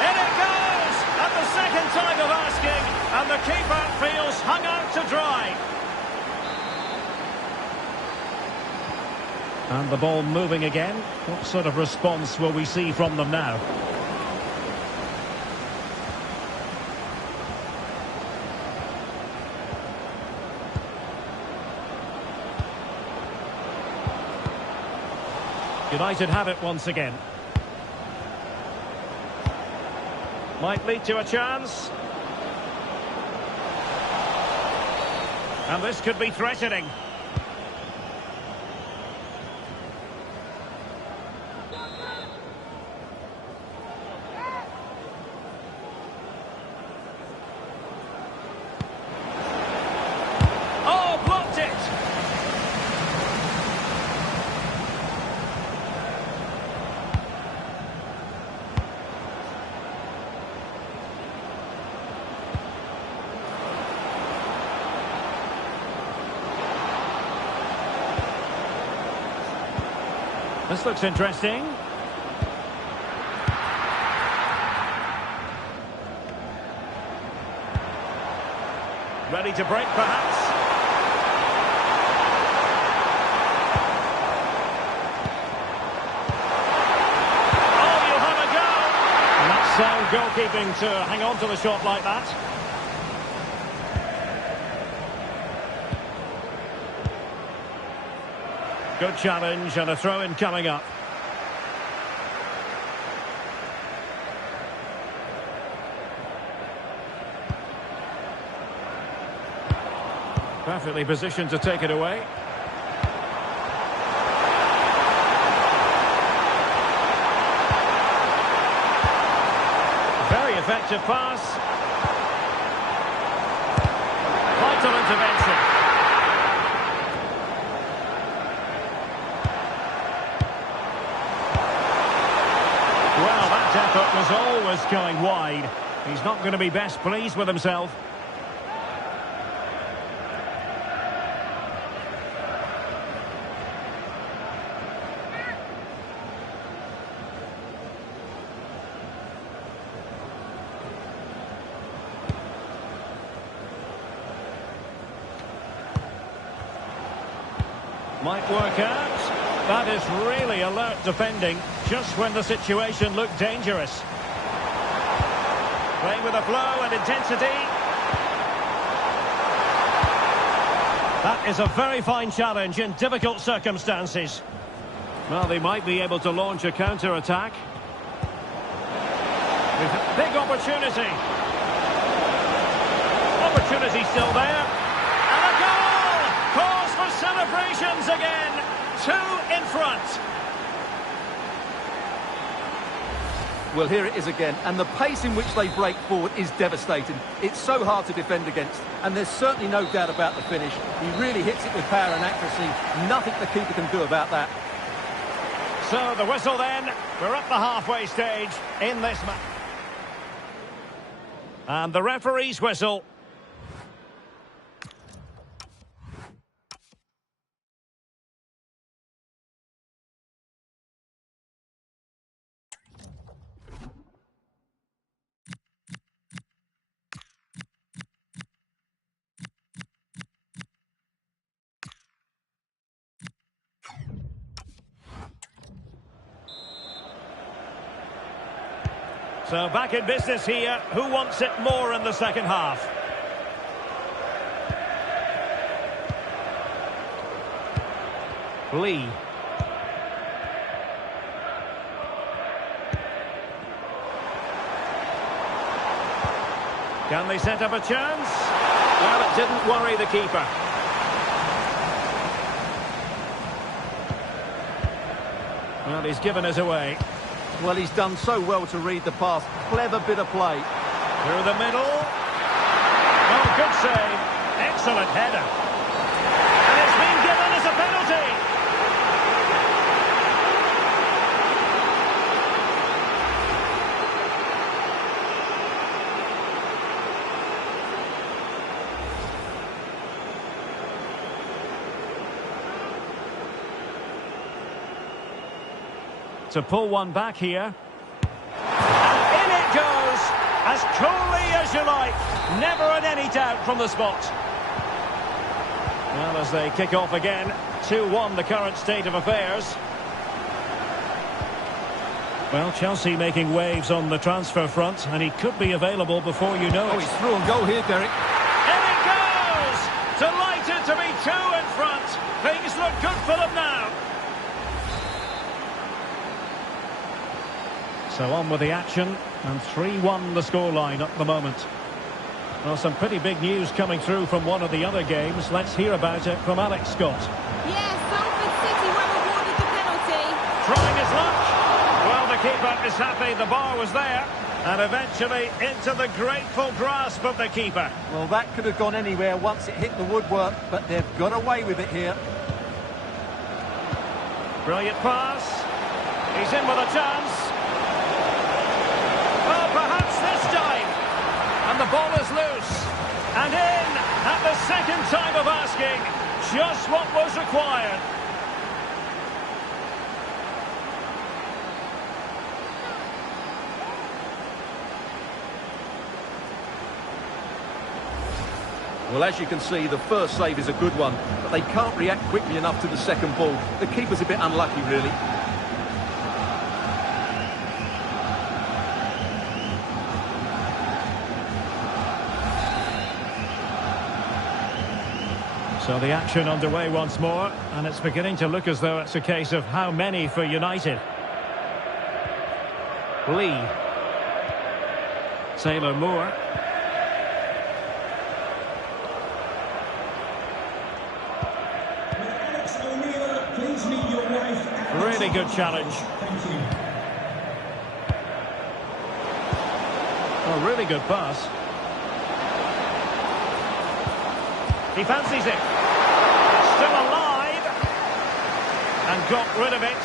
In it goes! At the second time of asking, and the keeper feels hung out to dry. And the ball moving again. What sort of response will we see from them now? United have it once again. Might lead to a chance. And this could be threatening. Oh, blocked it! This looks interesting. Ready to break, perhaps. Oh, you have a go! And that's sound goalkeeping to hang on to the shot like that. Good challenge and a throw-in coming up. Perfectly positioned to take it away. effective pass. Vital intervention. Well, that effort was always going wide. He's not going to be best pleased with himself. Might work out. That is really alert defending, just when the situation looked dangerous. Playing with a flow and intensity. That is a very fine challenge in difficult circumstances. Well, they might be able to launch a counter-attack. Big opportunity. Opportunity still there. And a goal! Cause for celebrations again. 2 in front. Well, here it is again, and the pace in which they break forward is devastating. It's so hard to defend against, and there's certainly no doubt about the finish. He really hits it with power and accuracy. Nothing the keeper can do about that. So the whistle then. We're at the halfway stage in this match. And the referee's whistle. So back in business here. Who wants it more in the second half? Lee. Can they set up a chance? Well, it didn't worry the keeper. Well, he's given us away. Well, he's done so well to read the pass. Clever bit of play. Through the middle. Oh, good save. Excellent header. And it's been given as a penalty. To pull one back here. And in it goes, as coolly as you like. Never in any doubt from the spot. Well, as they kick off again, 2-1 the current state of affairs. Well, Chelsea making waves on the transfer front, and he could be available before you know it. Oh, he's through on goal here, Derek. In it goes! Delighted to be 2 in front. Things look good for them now. So on with the action, and 3-1 the scoreline at the moment. Well, some pretty big news coming through from one of the other games. Let's hear about it from Alex Scott. Yes, Salford City were awarded the penalty. Trying his luck. Well, the keeper is happy the bar was there. And eventually into the grateful grasp of the keeper. Well, that could have gone anywhere once it hit the woodwork, but they've got away with it here. Brilliant pass. He's in with a chance. Well, perhaps this time. And the ball is loose. And in at the second time of asking. Just what was required. Well, as you can see, the first save is a good one, but they can't react quickly enough to the second ball. The keeper's a bit unlucky, really. So the action underway once more, and it's beginning to look as though it's a case of how many for United. Lee. Taylor Moore. Really good challenge. Thank you. Oh, really good pass. He fancies it. Still alive. And got rid of it.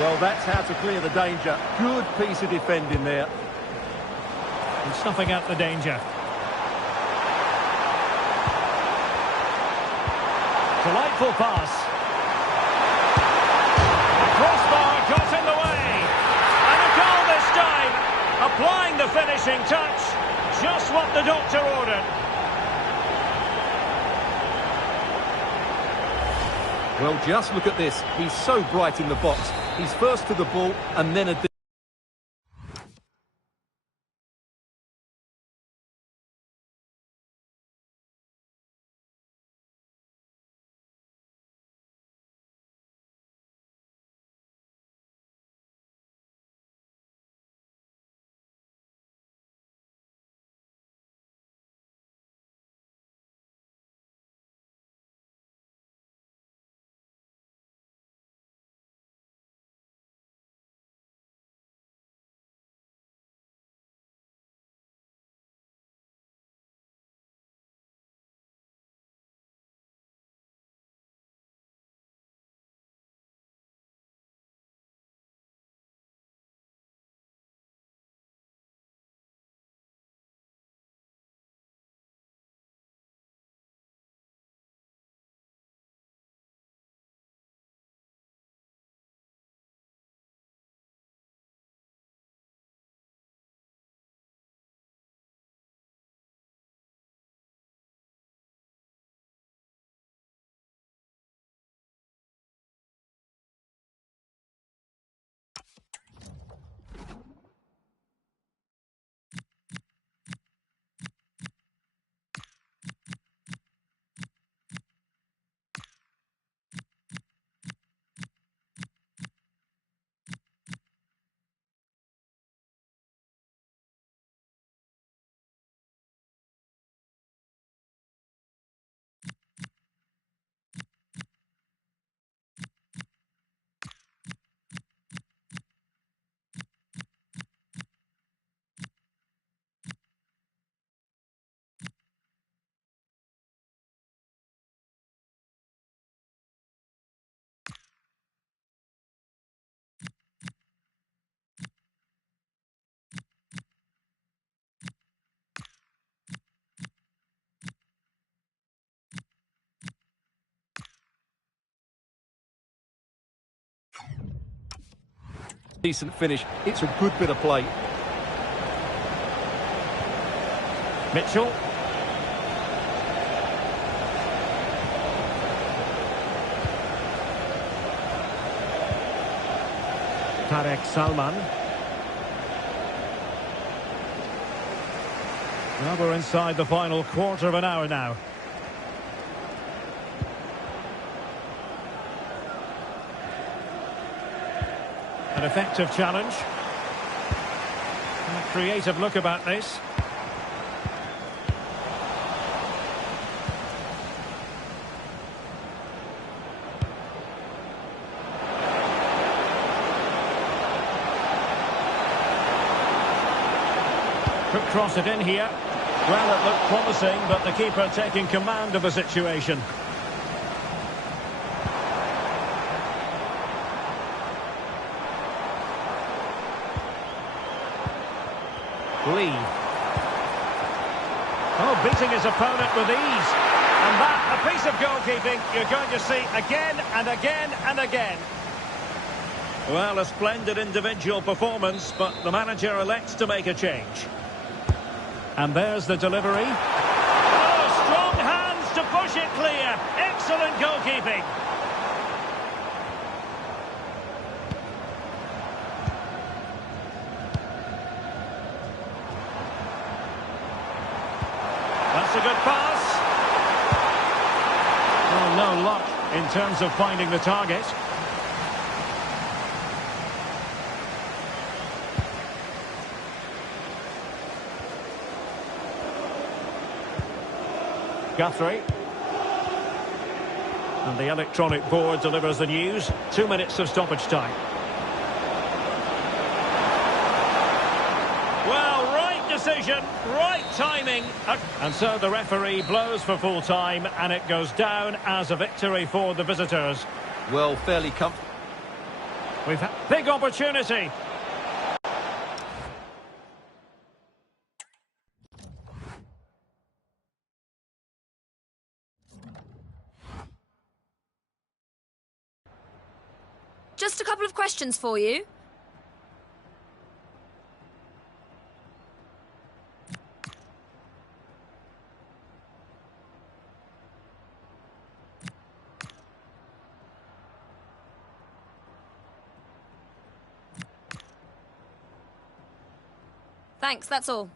Well, that's how to clear the danger. Good piece of defending there. And snuffing out the danger. Delightful pass. The crossbar got in the way. And a goal this time. Applying the finishing touch. Just what the doctor ordered. Well, just look at this. He's so bright in the box. He's first to the ball and then a... Decent finish. It's a good bit of play. Mitchell. Tarek Salman. Well, we're inside the final quarter of an hour now. An effective challenge. A creative look about this. Could cross it in here. Well, it looked promising, but the keeper taking command of the situation. Lee. Oh, beating his opponent with ease. And that, a piece of goalkeeping you're going to see again and again and again. Well, a splendid individual performance, but the manager elects to make a change. And there's the delivery. Oh, strong hands to push it clear. Excellent goalkeeping. That's a good pass. Oh, no luck in terms of finding the target. Guthrie. And the electronic board delivers the news. 2 minutes of stoppage time. Well, right decision, right timing. And so the referee blows for full time and it goes down as a victory for the visitors. Well, fairly comfortable. We've had big opportunity. Just a couple of questions for you. Thanks, that's all.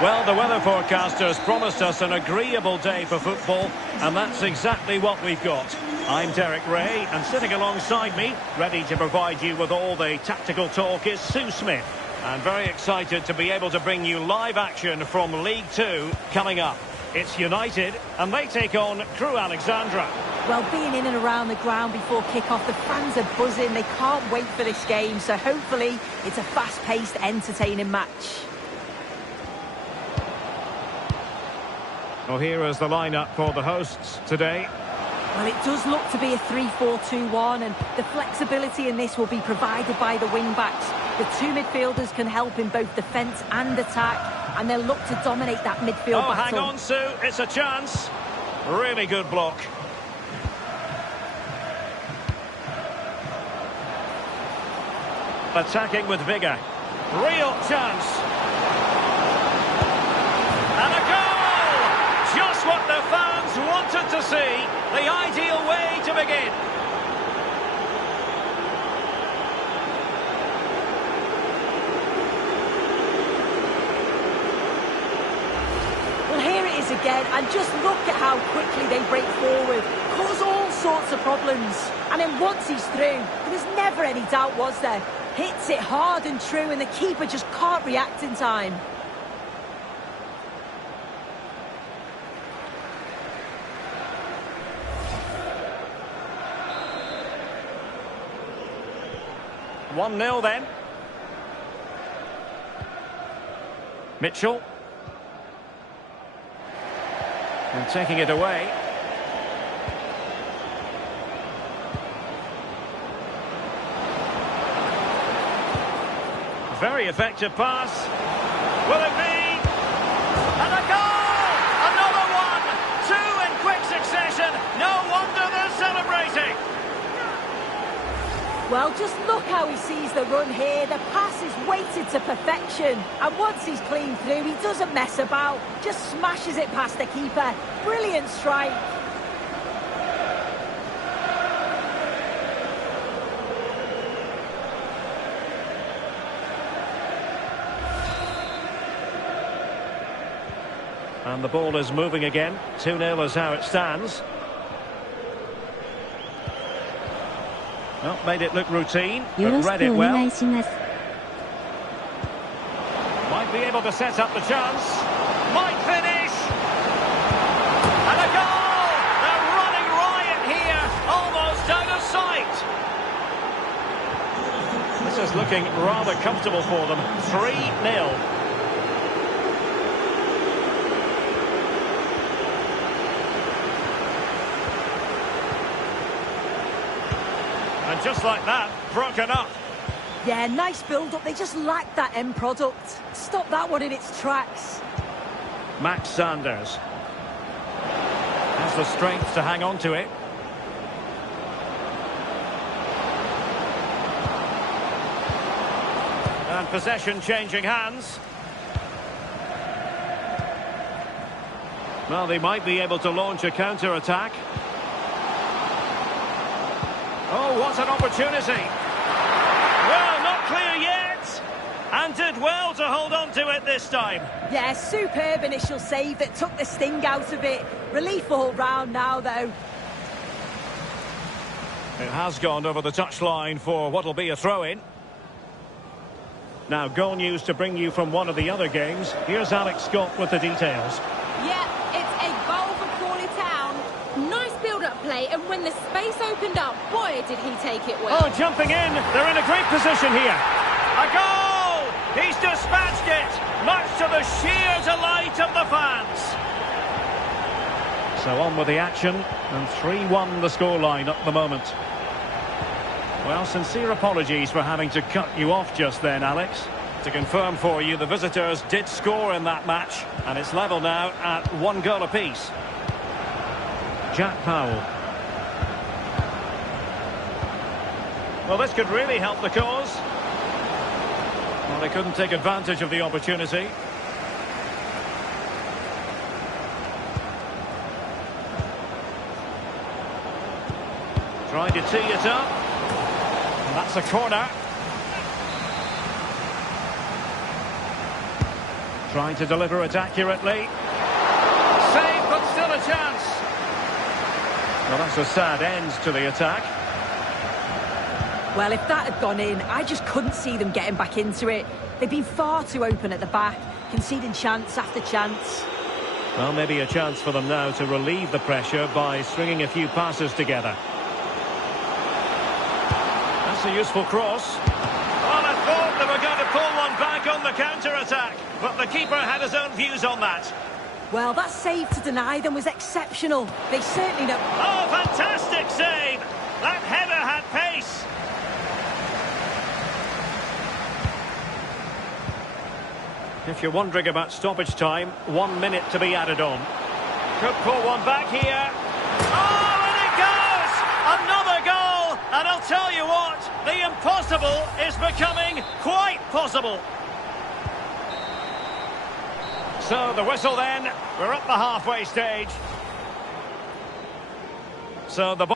Well, the weather forecasters promised us an agreeable day for football, and that's exactly what we've got. I'm Derek Ray, and sitting alongside me, ready to provide you with all the tactical talk, is Sue Smith. I'm very excited to be able to bring you live action from League Two coming up. It's United, and they take on Crewe Alexandra. Well, being in and around the ground before kick-off, the fans are buzzing. They can't wait for this game, so hopefully it's a fast-paced, entertaining match. Well, here is the lineup for the hosts today. Well, it does look to be a 3-4-2-1, and the flexibility in this will be provided by the wing-backs. The two midfielders can help in both defence and attack, and they'll look to dominate that midfield battle. Hang on, Sue. It's a chance. Really good block. Attacking with vigour. Real chance. And a goal! Just what the fans wanted to see. The ideal way to begin. Well, here it is again, and just look at how quickly they break forward. Cause all sorts of problems. And then once he's through, there was never any doubt, was there? Hits it hard and true, and the keeper just can't react in time. One 0 then. Mitchell. And taking it away. Very effective pass. Will it be? And a goal! Another one! Two in quick succession. No wonder they're celebrating. Well, just look how he sees the run here. The pass is weighted to perfection. And once he's clean through, he doesn't mess about. Just smashes it past the keeper. Brilliant strike. And the ball is moving again. 2-0 is how it stands. Well, made it look routine, but read it well. Might be able to set up the chance. Might finish. And a goal! They're running riot here, almost out of sight. This is looking rather comfortable for them. 3-0. And just like that, broken up. Yeah, nice build-up. They just lacked that end product. Stop that one in its tracks. Max Sanders has the strength to hang on to it. And possession changing hands. Well, they might be able to launch a counter-attack. Oh, what an opportunity. Well, not clear yet. And did well to hold on to it this time. Yeah, superb initial save that took the sting out of it. Relief all round now, though. It has gone over the touchline for what will be a throw-in. Now, goal news to bring you from one of the other games. Here's Alex Scott with the details. Yeah, it's a goal for Crawley Town. Nice build-up play, and when the space opened up, boy, did he take it well. Oh, jumping in. They're in a great position here. A goal! He's dispatched it, much to the sheer delight of the fans. So on with the action, and 3-1 the scoreline at the moment. Well, sincere apologies for having to cut you off just then, Alex. To confirm for you, the visitors did score in that match, and it's level now at 1 goal apiece. Jack Powell. Well, this could really help the cause. Well, they couldn't take advantage of the opportunity. Trying to tee it up. And that's a corner. Trying to deliver it accurately. Save, but still a chance. Well, that's a sad end to the attack. Well, if that had gone in, I just couldn't see them getting back into it. They've been far too open at the back, conceding chance after chance. Well, maybe a chance for them now to relieve the pressure by stringing a few passes together. That's a useful cross. Well, I thought they were going to pull one back on the counter-attack, but the keeper had his own views on that. Well, that save to deny them was exceptional. They certainly know... Oh, fantastic save! That header had pace. If you're wondering about stoppage time, 1 minute to be added on. Could pull one back here. Oh, and it goes! Another goal! And I'll tell you what, the impossible is becoming quite possible. So the whistle then, we're up the halfway stage. So the ball...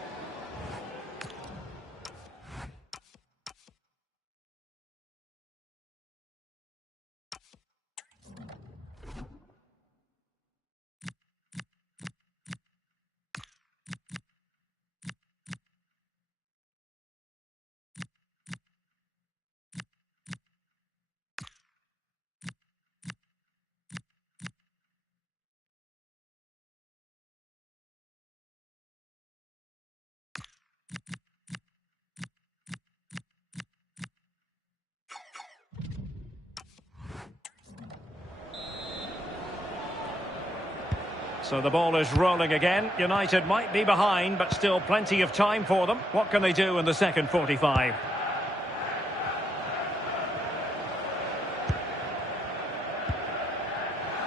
So the ball is rolling again. United might be behind, but still plenty of time for them. What can they do in the second 45?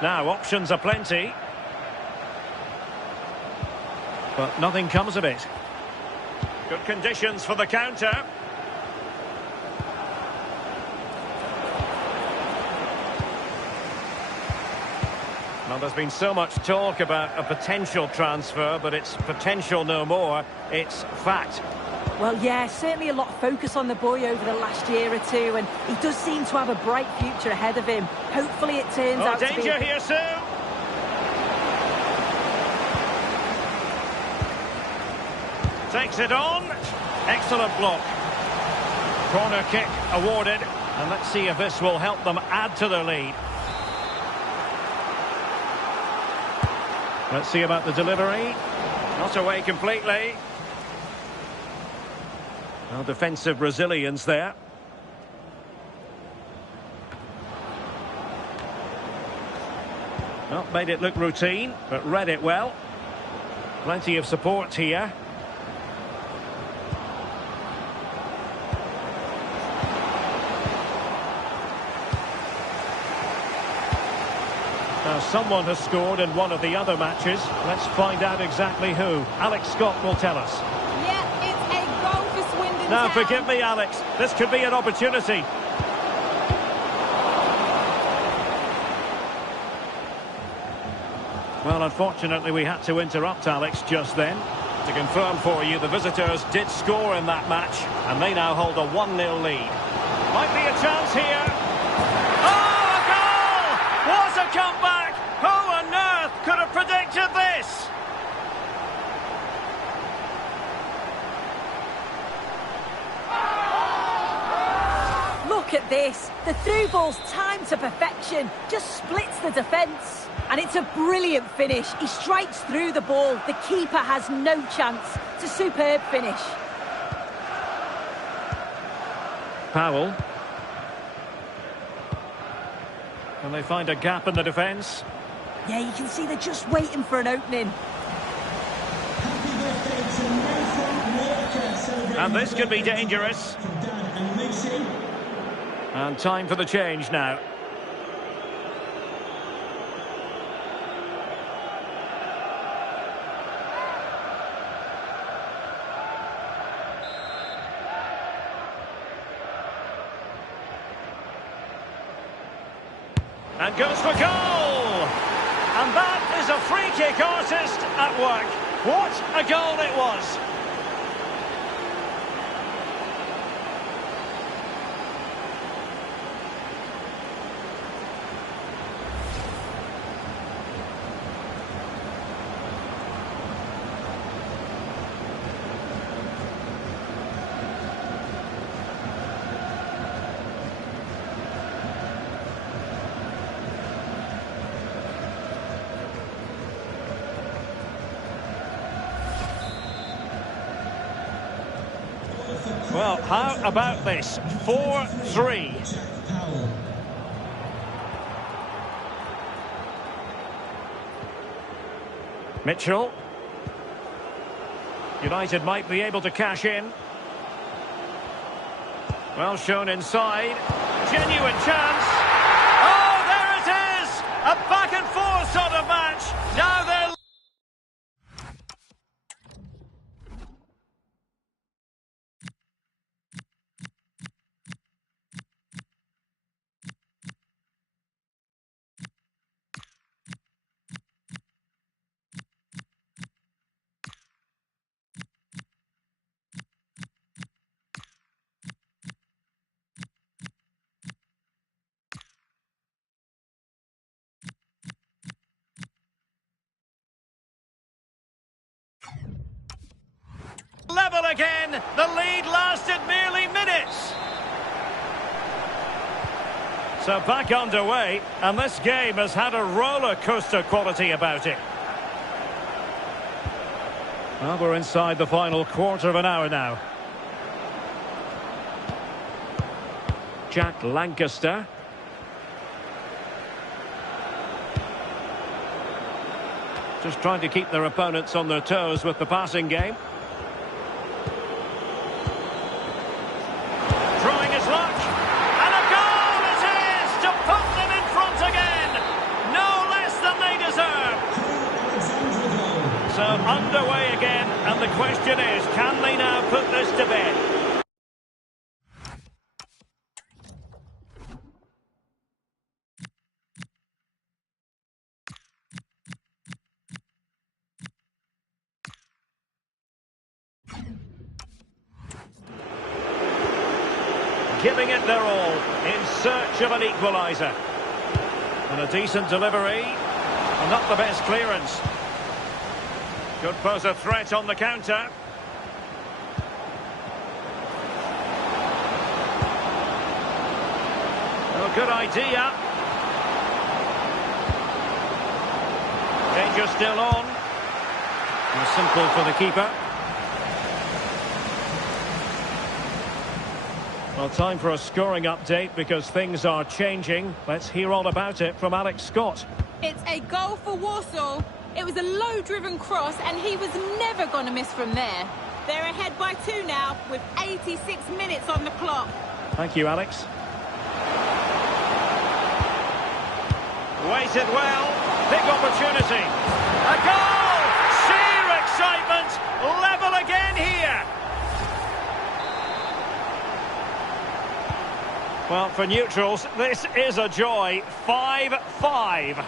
Now, options are plenty. But nothing comes of it. Good conditions for the counter. Well, there's been so much talk about a potential transfer, but it's potential no more. It's fact. Well, yeah, certainly a lot of focus on the boy over the last year or two, and he does seem to have a bright future ahead of him. Hopefully it turns out to be... danger here, Sue! Takes it on. Excellent block. Corner kick awarded, and let's see if this will help them add to their lead. Let's see about the delivery. Not away completely. Well, defensive resilience there. Well, made it look routine, but read it well. Plenty of support here. Now, someone has scored in one of the other matches. Let's find out exactly who. Alex Scott will tell us. Yeah, it's a goal for Swindon Now, Town. forgive me, Alex. This could be an opportunity. Well, unfortunately, we had to interrupt Alex just then. To confirm for you, the visitors did score in that match, and they now hold a 1-0 lead. Might be a chance here. Oh, a goal! What a comeback! Who on earth could have predicted this? Look at this. The through ball's timed to perfection. Just splits the defence. And it's a brilliant finish. He strikes through the ball. The keeper has no chance. It's a superb finish. Powell. Can they find a gap in the defence? Yeah, you can see they're just waiting for an opening. And this could be dangerous. And time for the change now. And goes for goal! And that is a free kick artist at work. What a goal it was! Well, how about this? 4-3. Mitchell. United might be able to cash in. Well shown inside. Genuine chance. Oh, there it is! A back and forth sort of match. Now they're... Level again. The lead lasted merely minutes. So back underway, and this game has had a roller coaster quality about it. Well, we're inside the final quarter of an hour now. Jack Lancaster. Just trying to keep their opponents on their toes with the passing game. Trying his luck. And a goal it is to put them in front again. No less than they deserve. So underway again. And the question is, can they now put this to bed? Giving it their all in search of an equaliser. And a decent delivery. And not the best clearance. Could pose a threat on the counter. Oh, good idea. Danger still on. Simple for the keeper. Well, time for a scoring update because things are changing. Let's hear all about it from Alex Scott. It's a goal for Warsaw. It was a low-driven cross and he was never going to miss from there. They're ahead by 2 now with 86 minutes on the clock. Thank you, Alex. Waited well. Big opportunity. A goal! Sheer excitement. Level again here. Well, for neutrals, this is a joy. 5-5.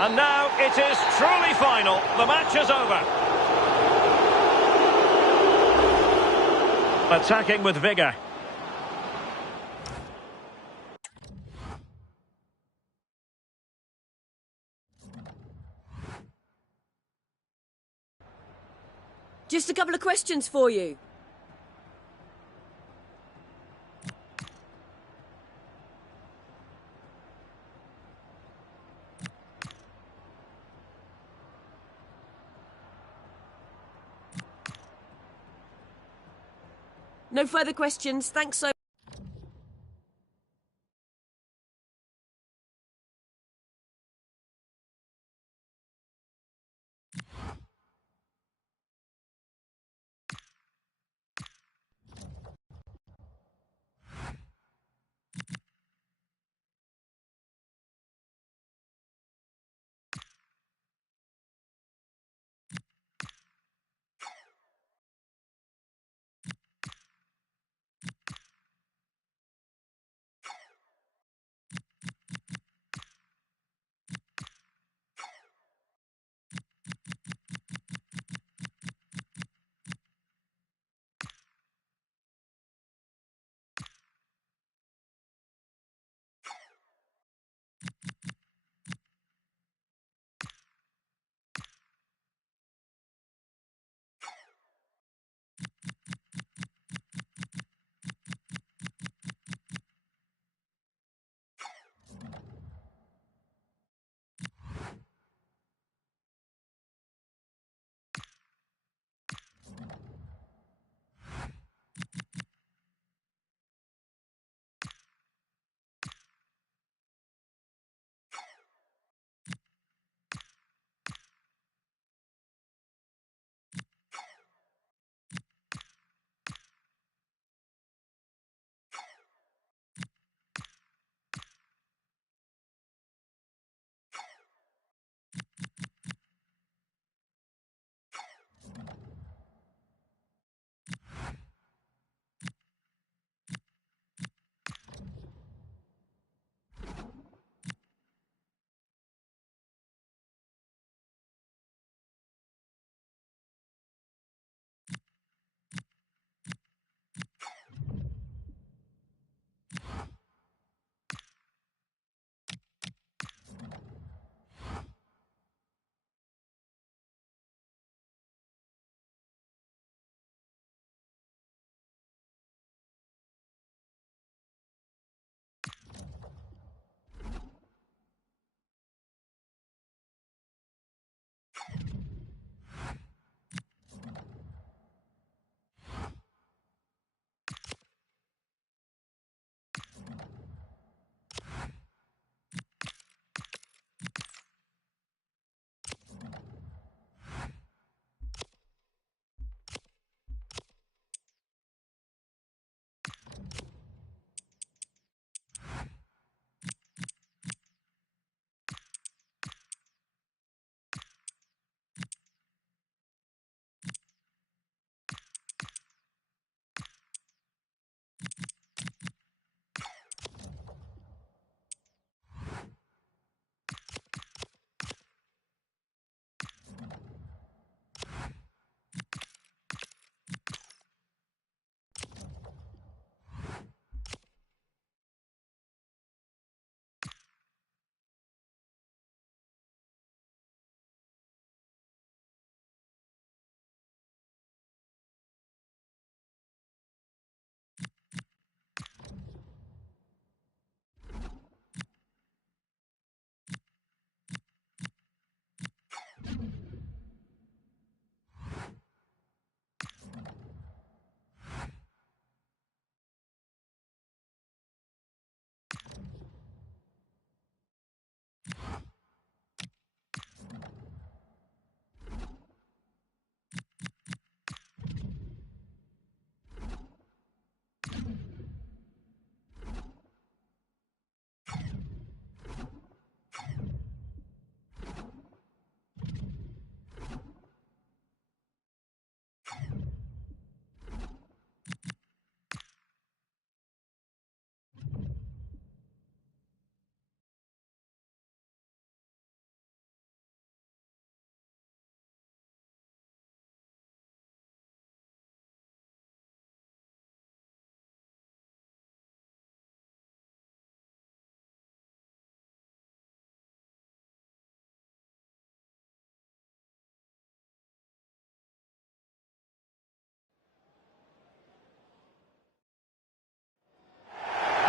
And now it is truly final. The match is over. Attacking with vigour. Just a couple of questions for you. No further questions. Thanks so much.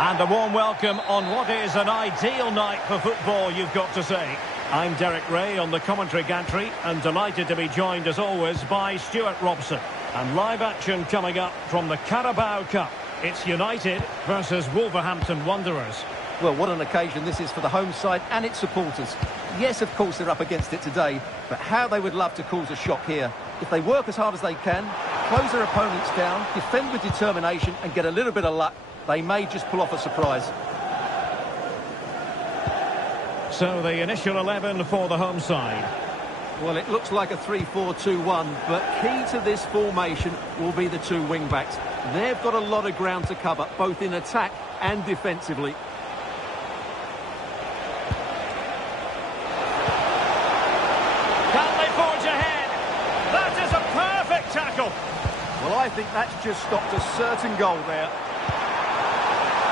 And a warm welcome on what is an ideal night for football, you've got to say. I'm Derek Ray on the commentary gantry and delighted to be joined as always by Stuart Robson. And live action coming up from the Carabao Cup. It's United versus Wolverhampton Wanderers. Well, what an occasion this is for the home side and its supporters. Yes, of course, they're up against it today, but how they would love to cause a shock here. If they work as hard as they can, close their opponents down, defend with determination and get a little bit of luck, they may just pull off a surprise. So the initial 11 for the home side. Well, it looks like a 3-4-2-1, but key to this formation will be the two wing-backs. They've got a lot of ground to cover, both in attack and defensively. Can they forge ahead? That is a perfect tackle. Well, I think that's just stopped a certain goal there.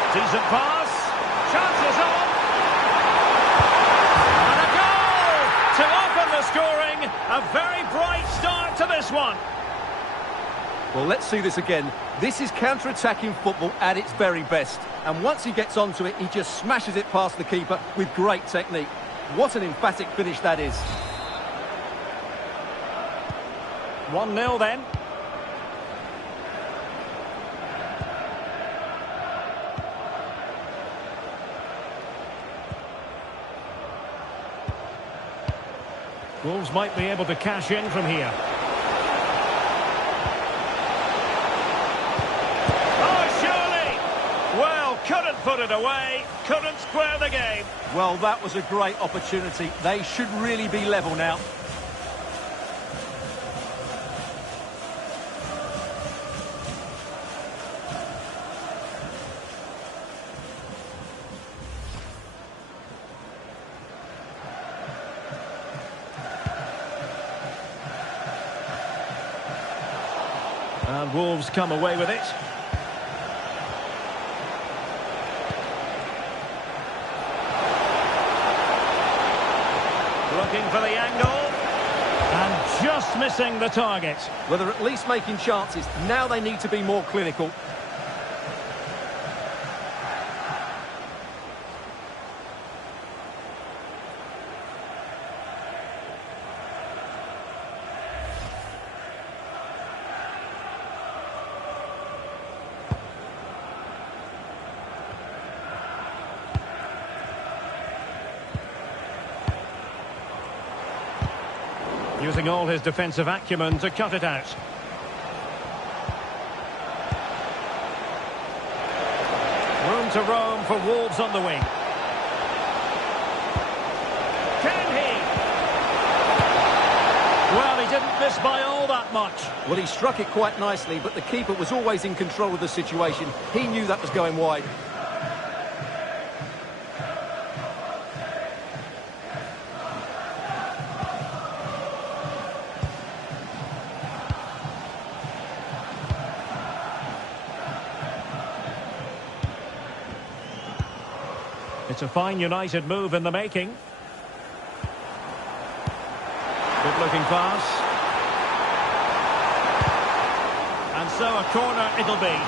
Decent pass. Chances on. And a goal to open the scoring. A very bright start to this one. Well, let's see this again. This is counter-attacking football at its very best. And once he gets onto it, he just smashes it past the keeper with great technique. What an emphatic finish that is. 1-0 then. Wolves might be able to cash in from here. Oh, surely! Well, couldn't put it away, couldn't square the game. Well, that was a great opportunity. They should really be level now. And Wolves come away with it. Looking for the angle. And just missing the target. Well, they're at least making chances. Now they need to be more clinical. Using all his defensive acumen to cut it out. Room to roam for Wolves on the wing. Can he? Well, he didn't miss by all that much. Well, he struck it quite nicely, but the keeper was always in control of the situation. He knew that was going wide. It's a fine United move in the making. Good-looking pass. And so a corner it'll be.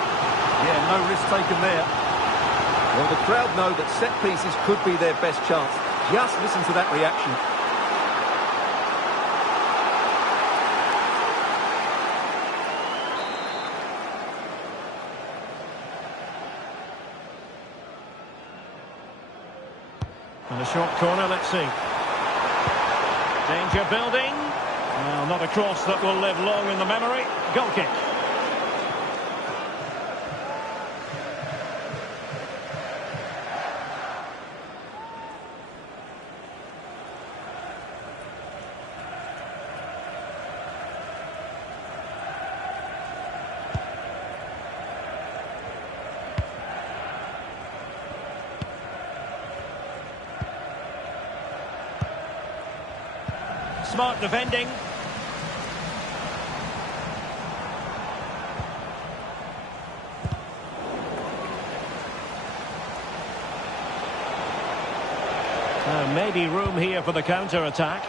Yeah, no risk taken there. Well, the crowd know that set pieces could be their best chance. Just listen to that reaction. And a short corner, let's see. Danger building. Well, not a cross that will live long in the memory. Goal kick. Smart defending. Maybe room here for the counter-attack.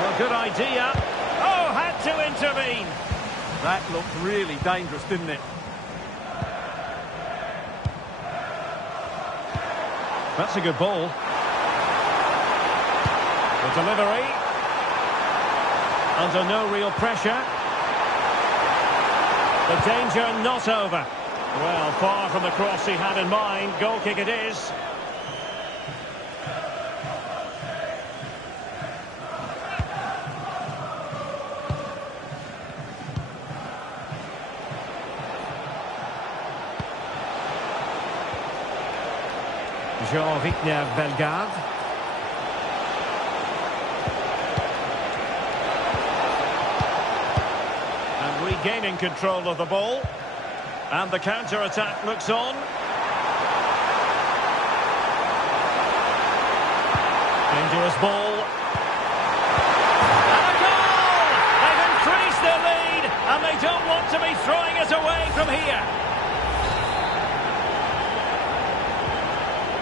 Well, good idea. Oh, had to intervene. That looked really dangerous, didn't it? That's a good ball. The delivery. Under no real pressure. The danger not over. Well, far from the cross he had in mind. Goal kick it is. Jean-Victor Bellegarde. And regaining control of the ball. And the counter-attack looks on. Dangerous ball. And a goal! They've increased their lead, and they don't want to be throwing it away from here.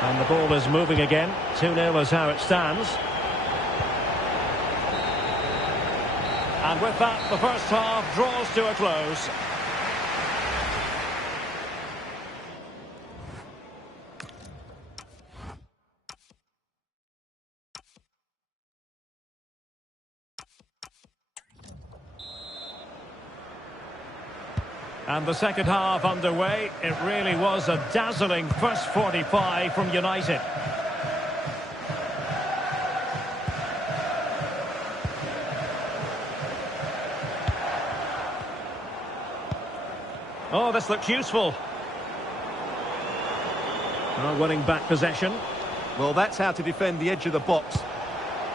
And the ball is moving again. 2-0 is how it stands. And with that, the first half draws to a close. And the second half underway. It really was a dazzling first 45 from United. Oh, this looks useful. Oh, winning back possession. Well, that's how to defend the edge of the box.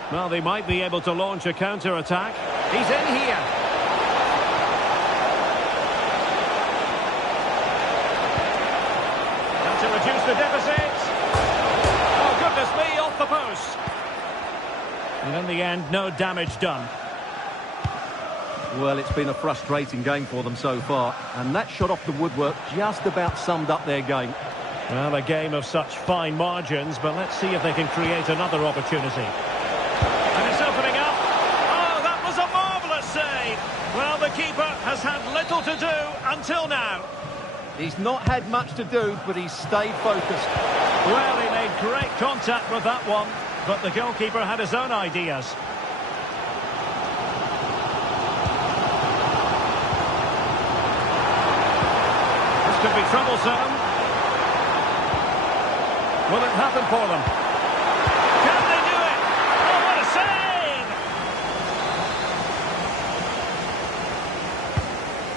Well, they might be able to launch a counter-attack. He's in here. To reduce the deficit. Oh, goodness me, off the post. And in the end, no damage done. Well, it's been a frustrating game for them so far, and that shot off the woodwork just about summed up their game. Well, a game of such fine margins, but let's see if they can create another opportunity. And it's opening up. Oh, that was a marvellous save. Well, the keeper has had little to do until now. He's not had much to do, but he's stayed focused. Well, he made great contact with that one, but the goalkeeper had his own ideas. This could be troublesome. Will it happen for them? Can they do it? Oh, what a save!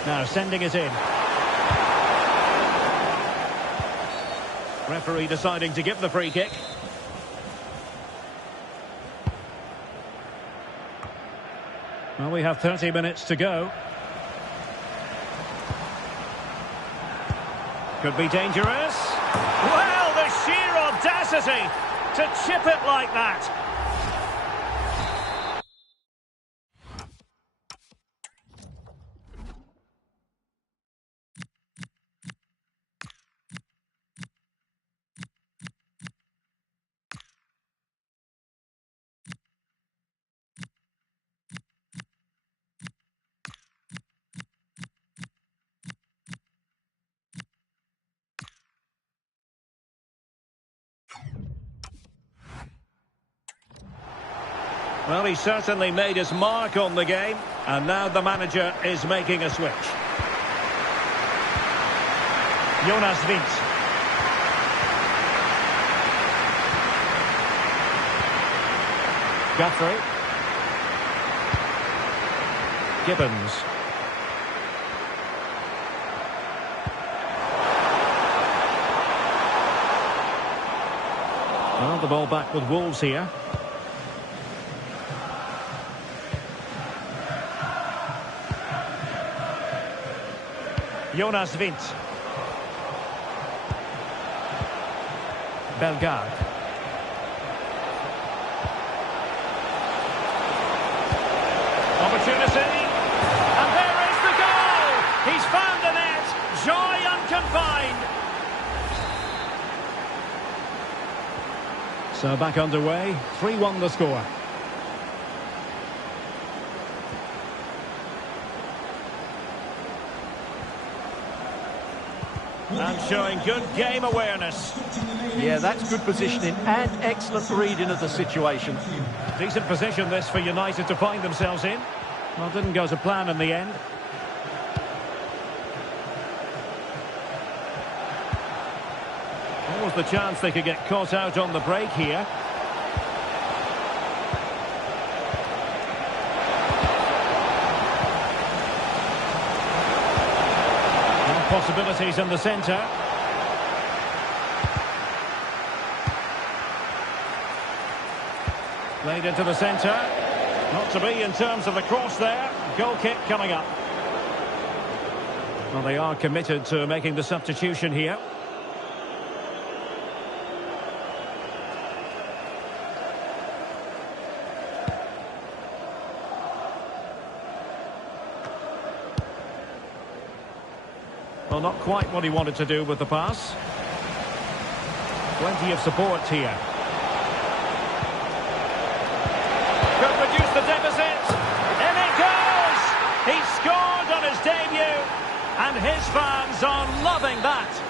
Now sending it in. Referee deciding to give the free kick. Well, we have 30 minutes to go. Could be dangerous. Well, the sheer audacity to chip it like that. Well, he certainly made his mark on the game, and now the manager is making a switch. Jonas Wind. Guthrie. Gibbons. Well, the ball back with Wolves here. Jonas Wind. Bellegarde. Opportunity. And there is the goal! He's found the net. Joy unconfined. So back underway. 3-1 the score. And showing good game awareness. Yeah, that's good positioning and excellent reading of the situation. Decent position this for United to find themselves in. Well, didn't go to plan in the end. What was the chance they could get caught out on the break here? Possibilities in the centre. Played into the centre. Not to be in terms of the cross there. Goal kick coming up. Well, they are committed to making the substitution here. Well, not quite what he wanted to do with the pass. Plenty of support here. Could reduce the deficit. In it goes! He scored on his debut. And his fans are loving that.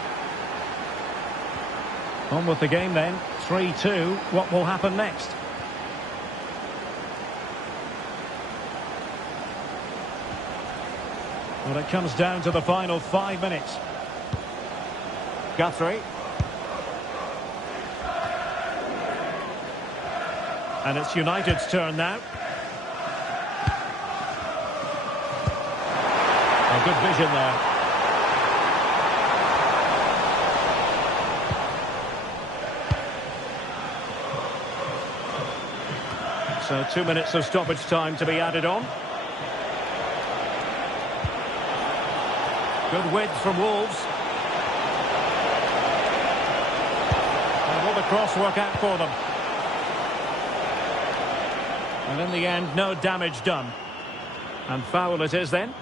On with the game then. 3-2. What will happen next? Well, it comes down to the final 5 minutes. Guthrie. And it's United's turn now. A good vision there. So 2 minutes of stoppage time to be added on. Good width from Wolves. And will the cross work out for them? And in the end, no damage done. And foul it is then.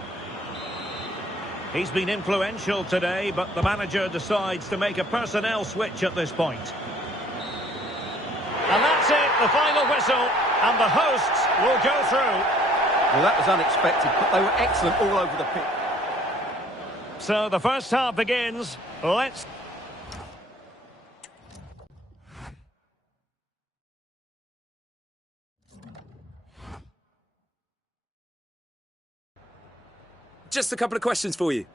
He's been influential today, but the manager decides to make a personnel switch at this point. And that's it, the final whistle, and the hosts will go through. Well, that was unexpected, but they were excellent all over the pitch. So the first half begins. Let's... Just a couple of questions for you.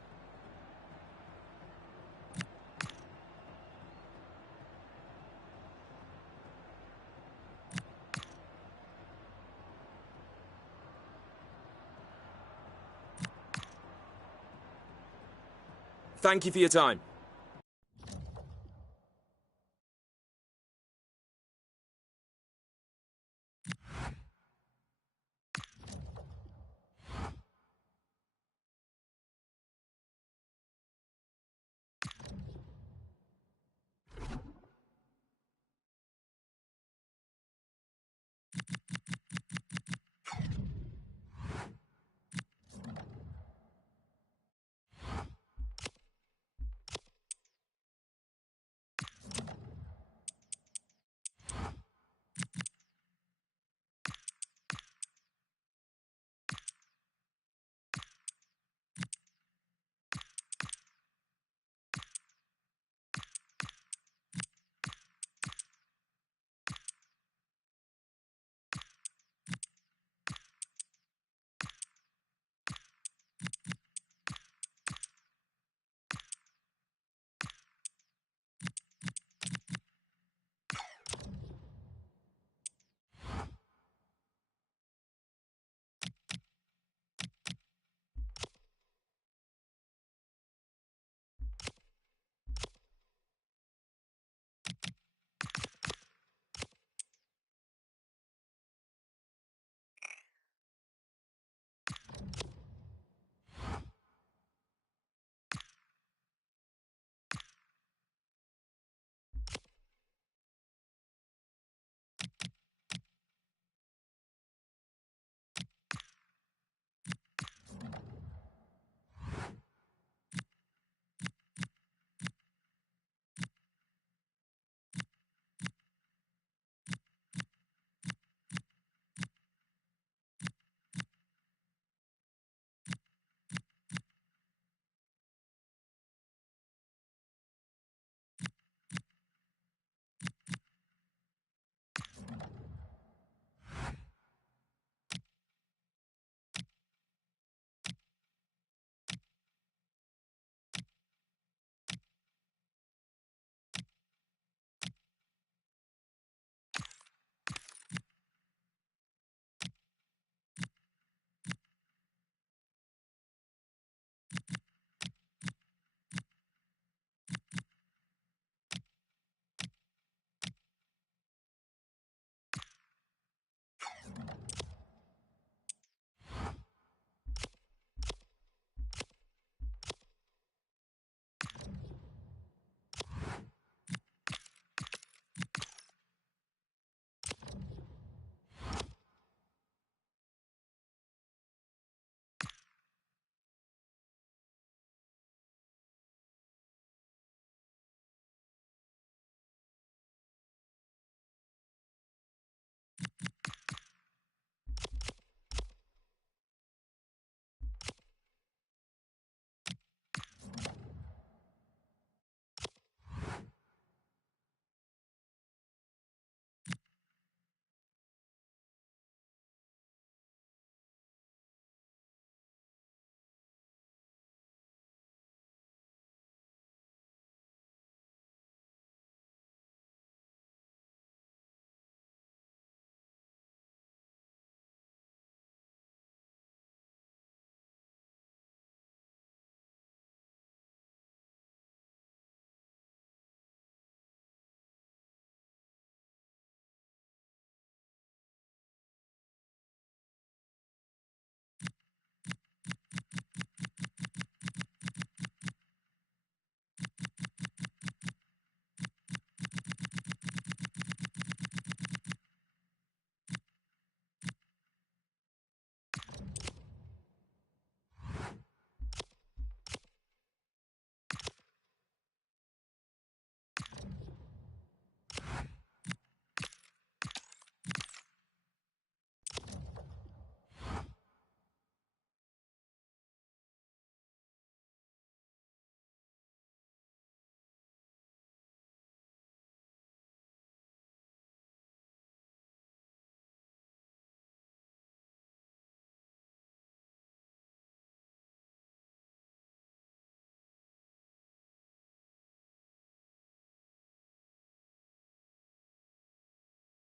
Thank you for your time.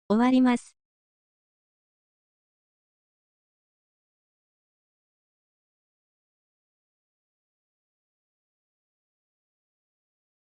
終わります。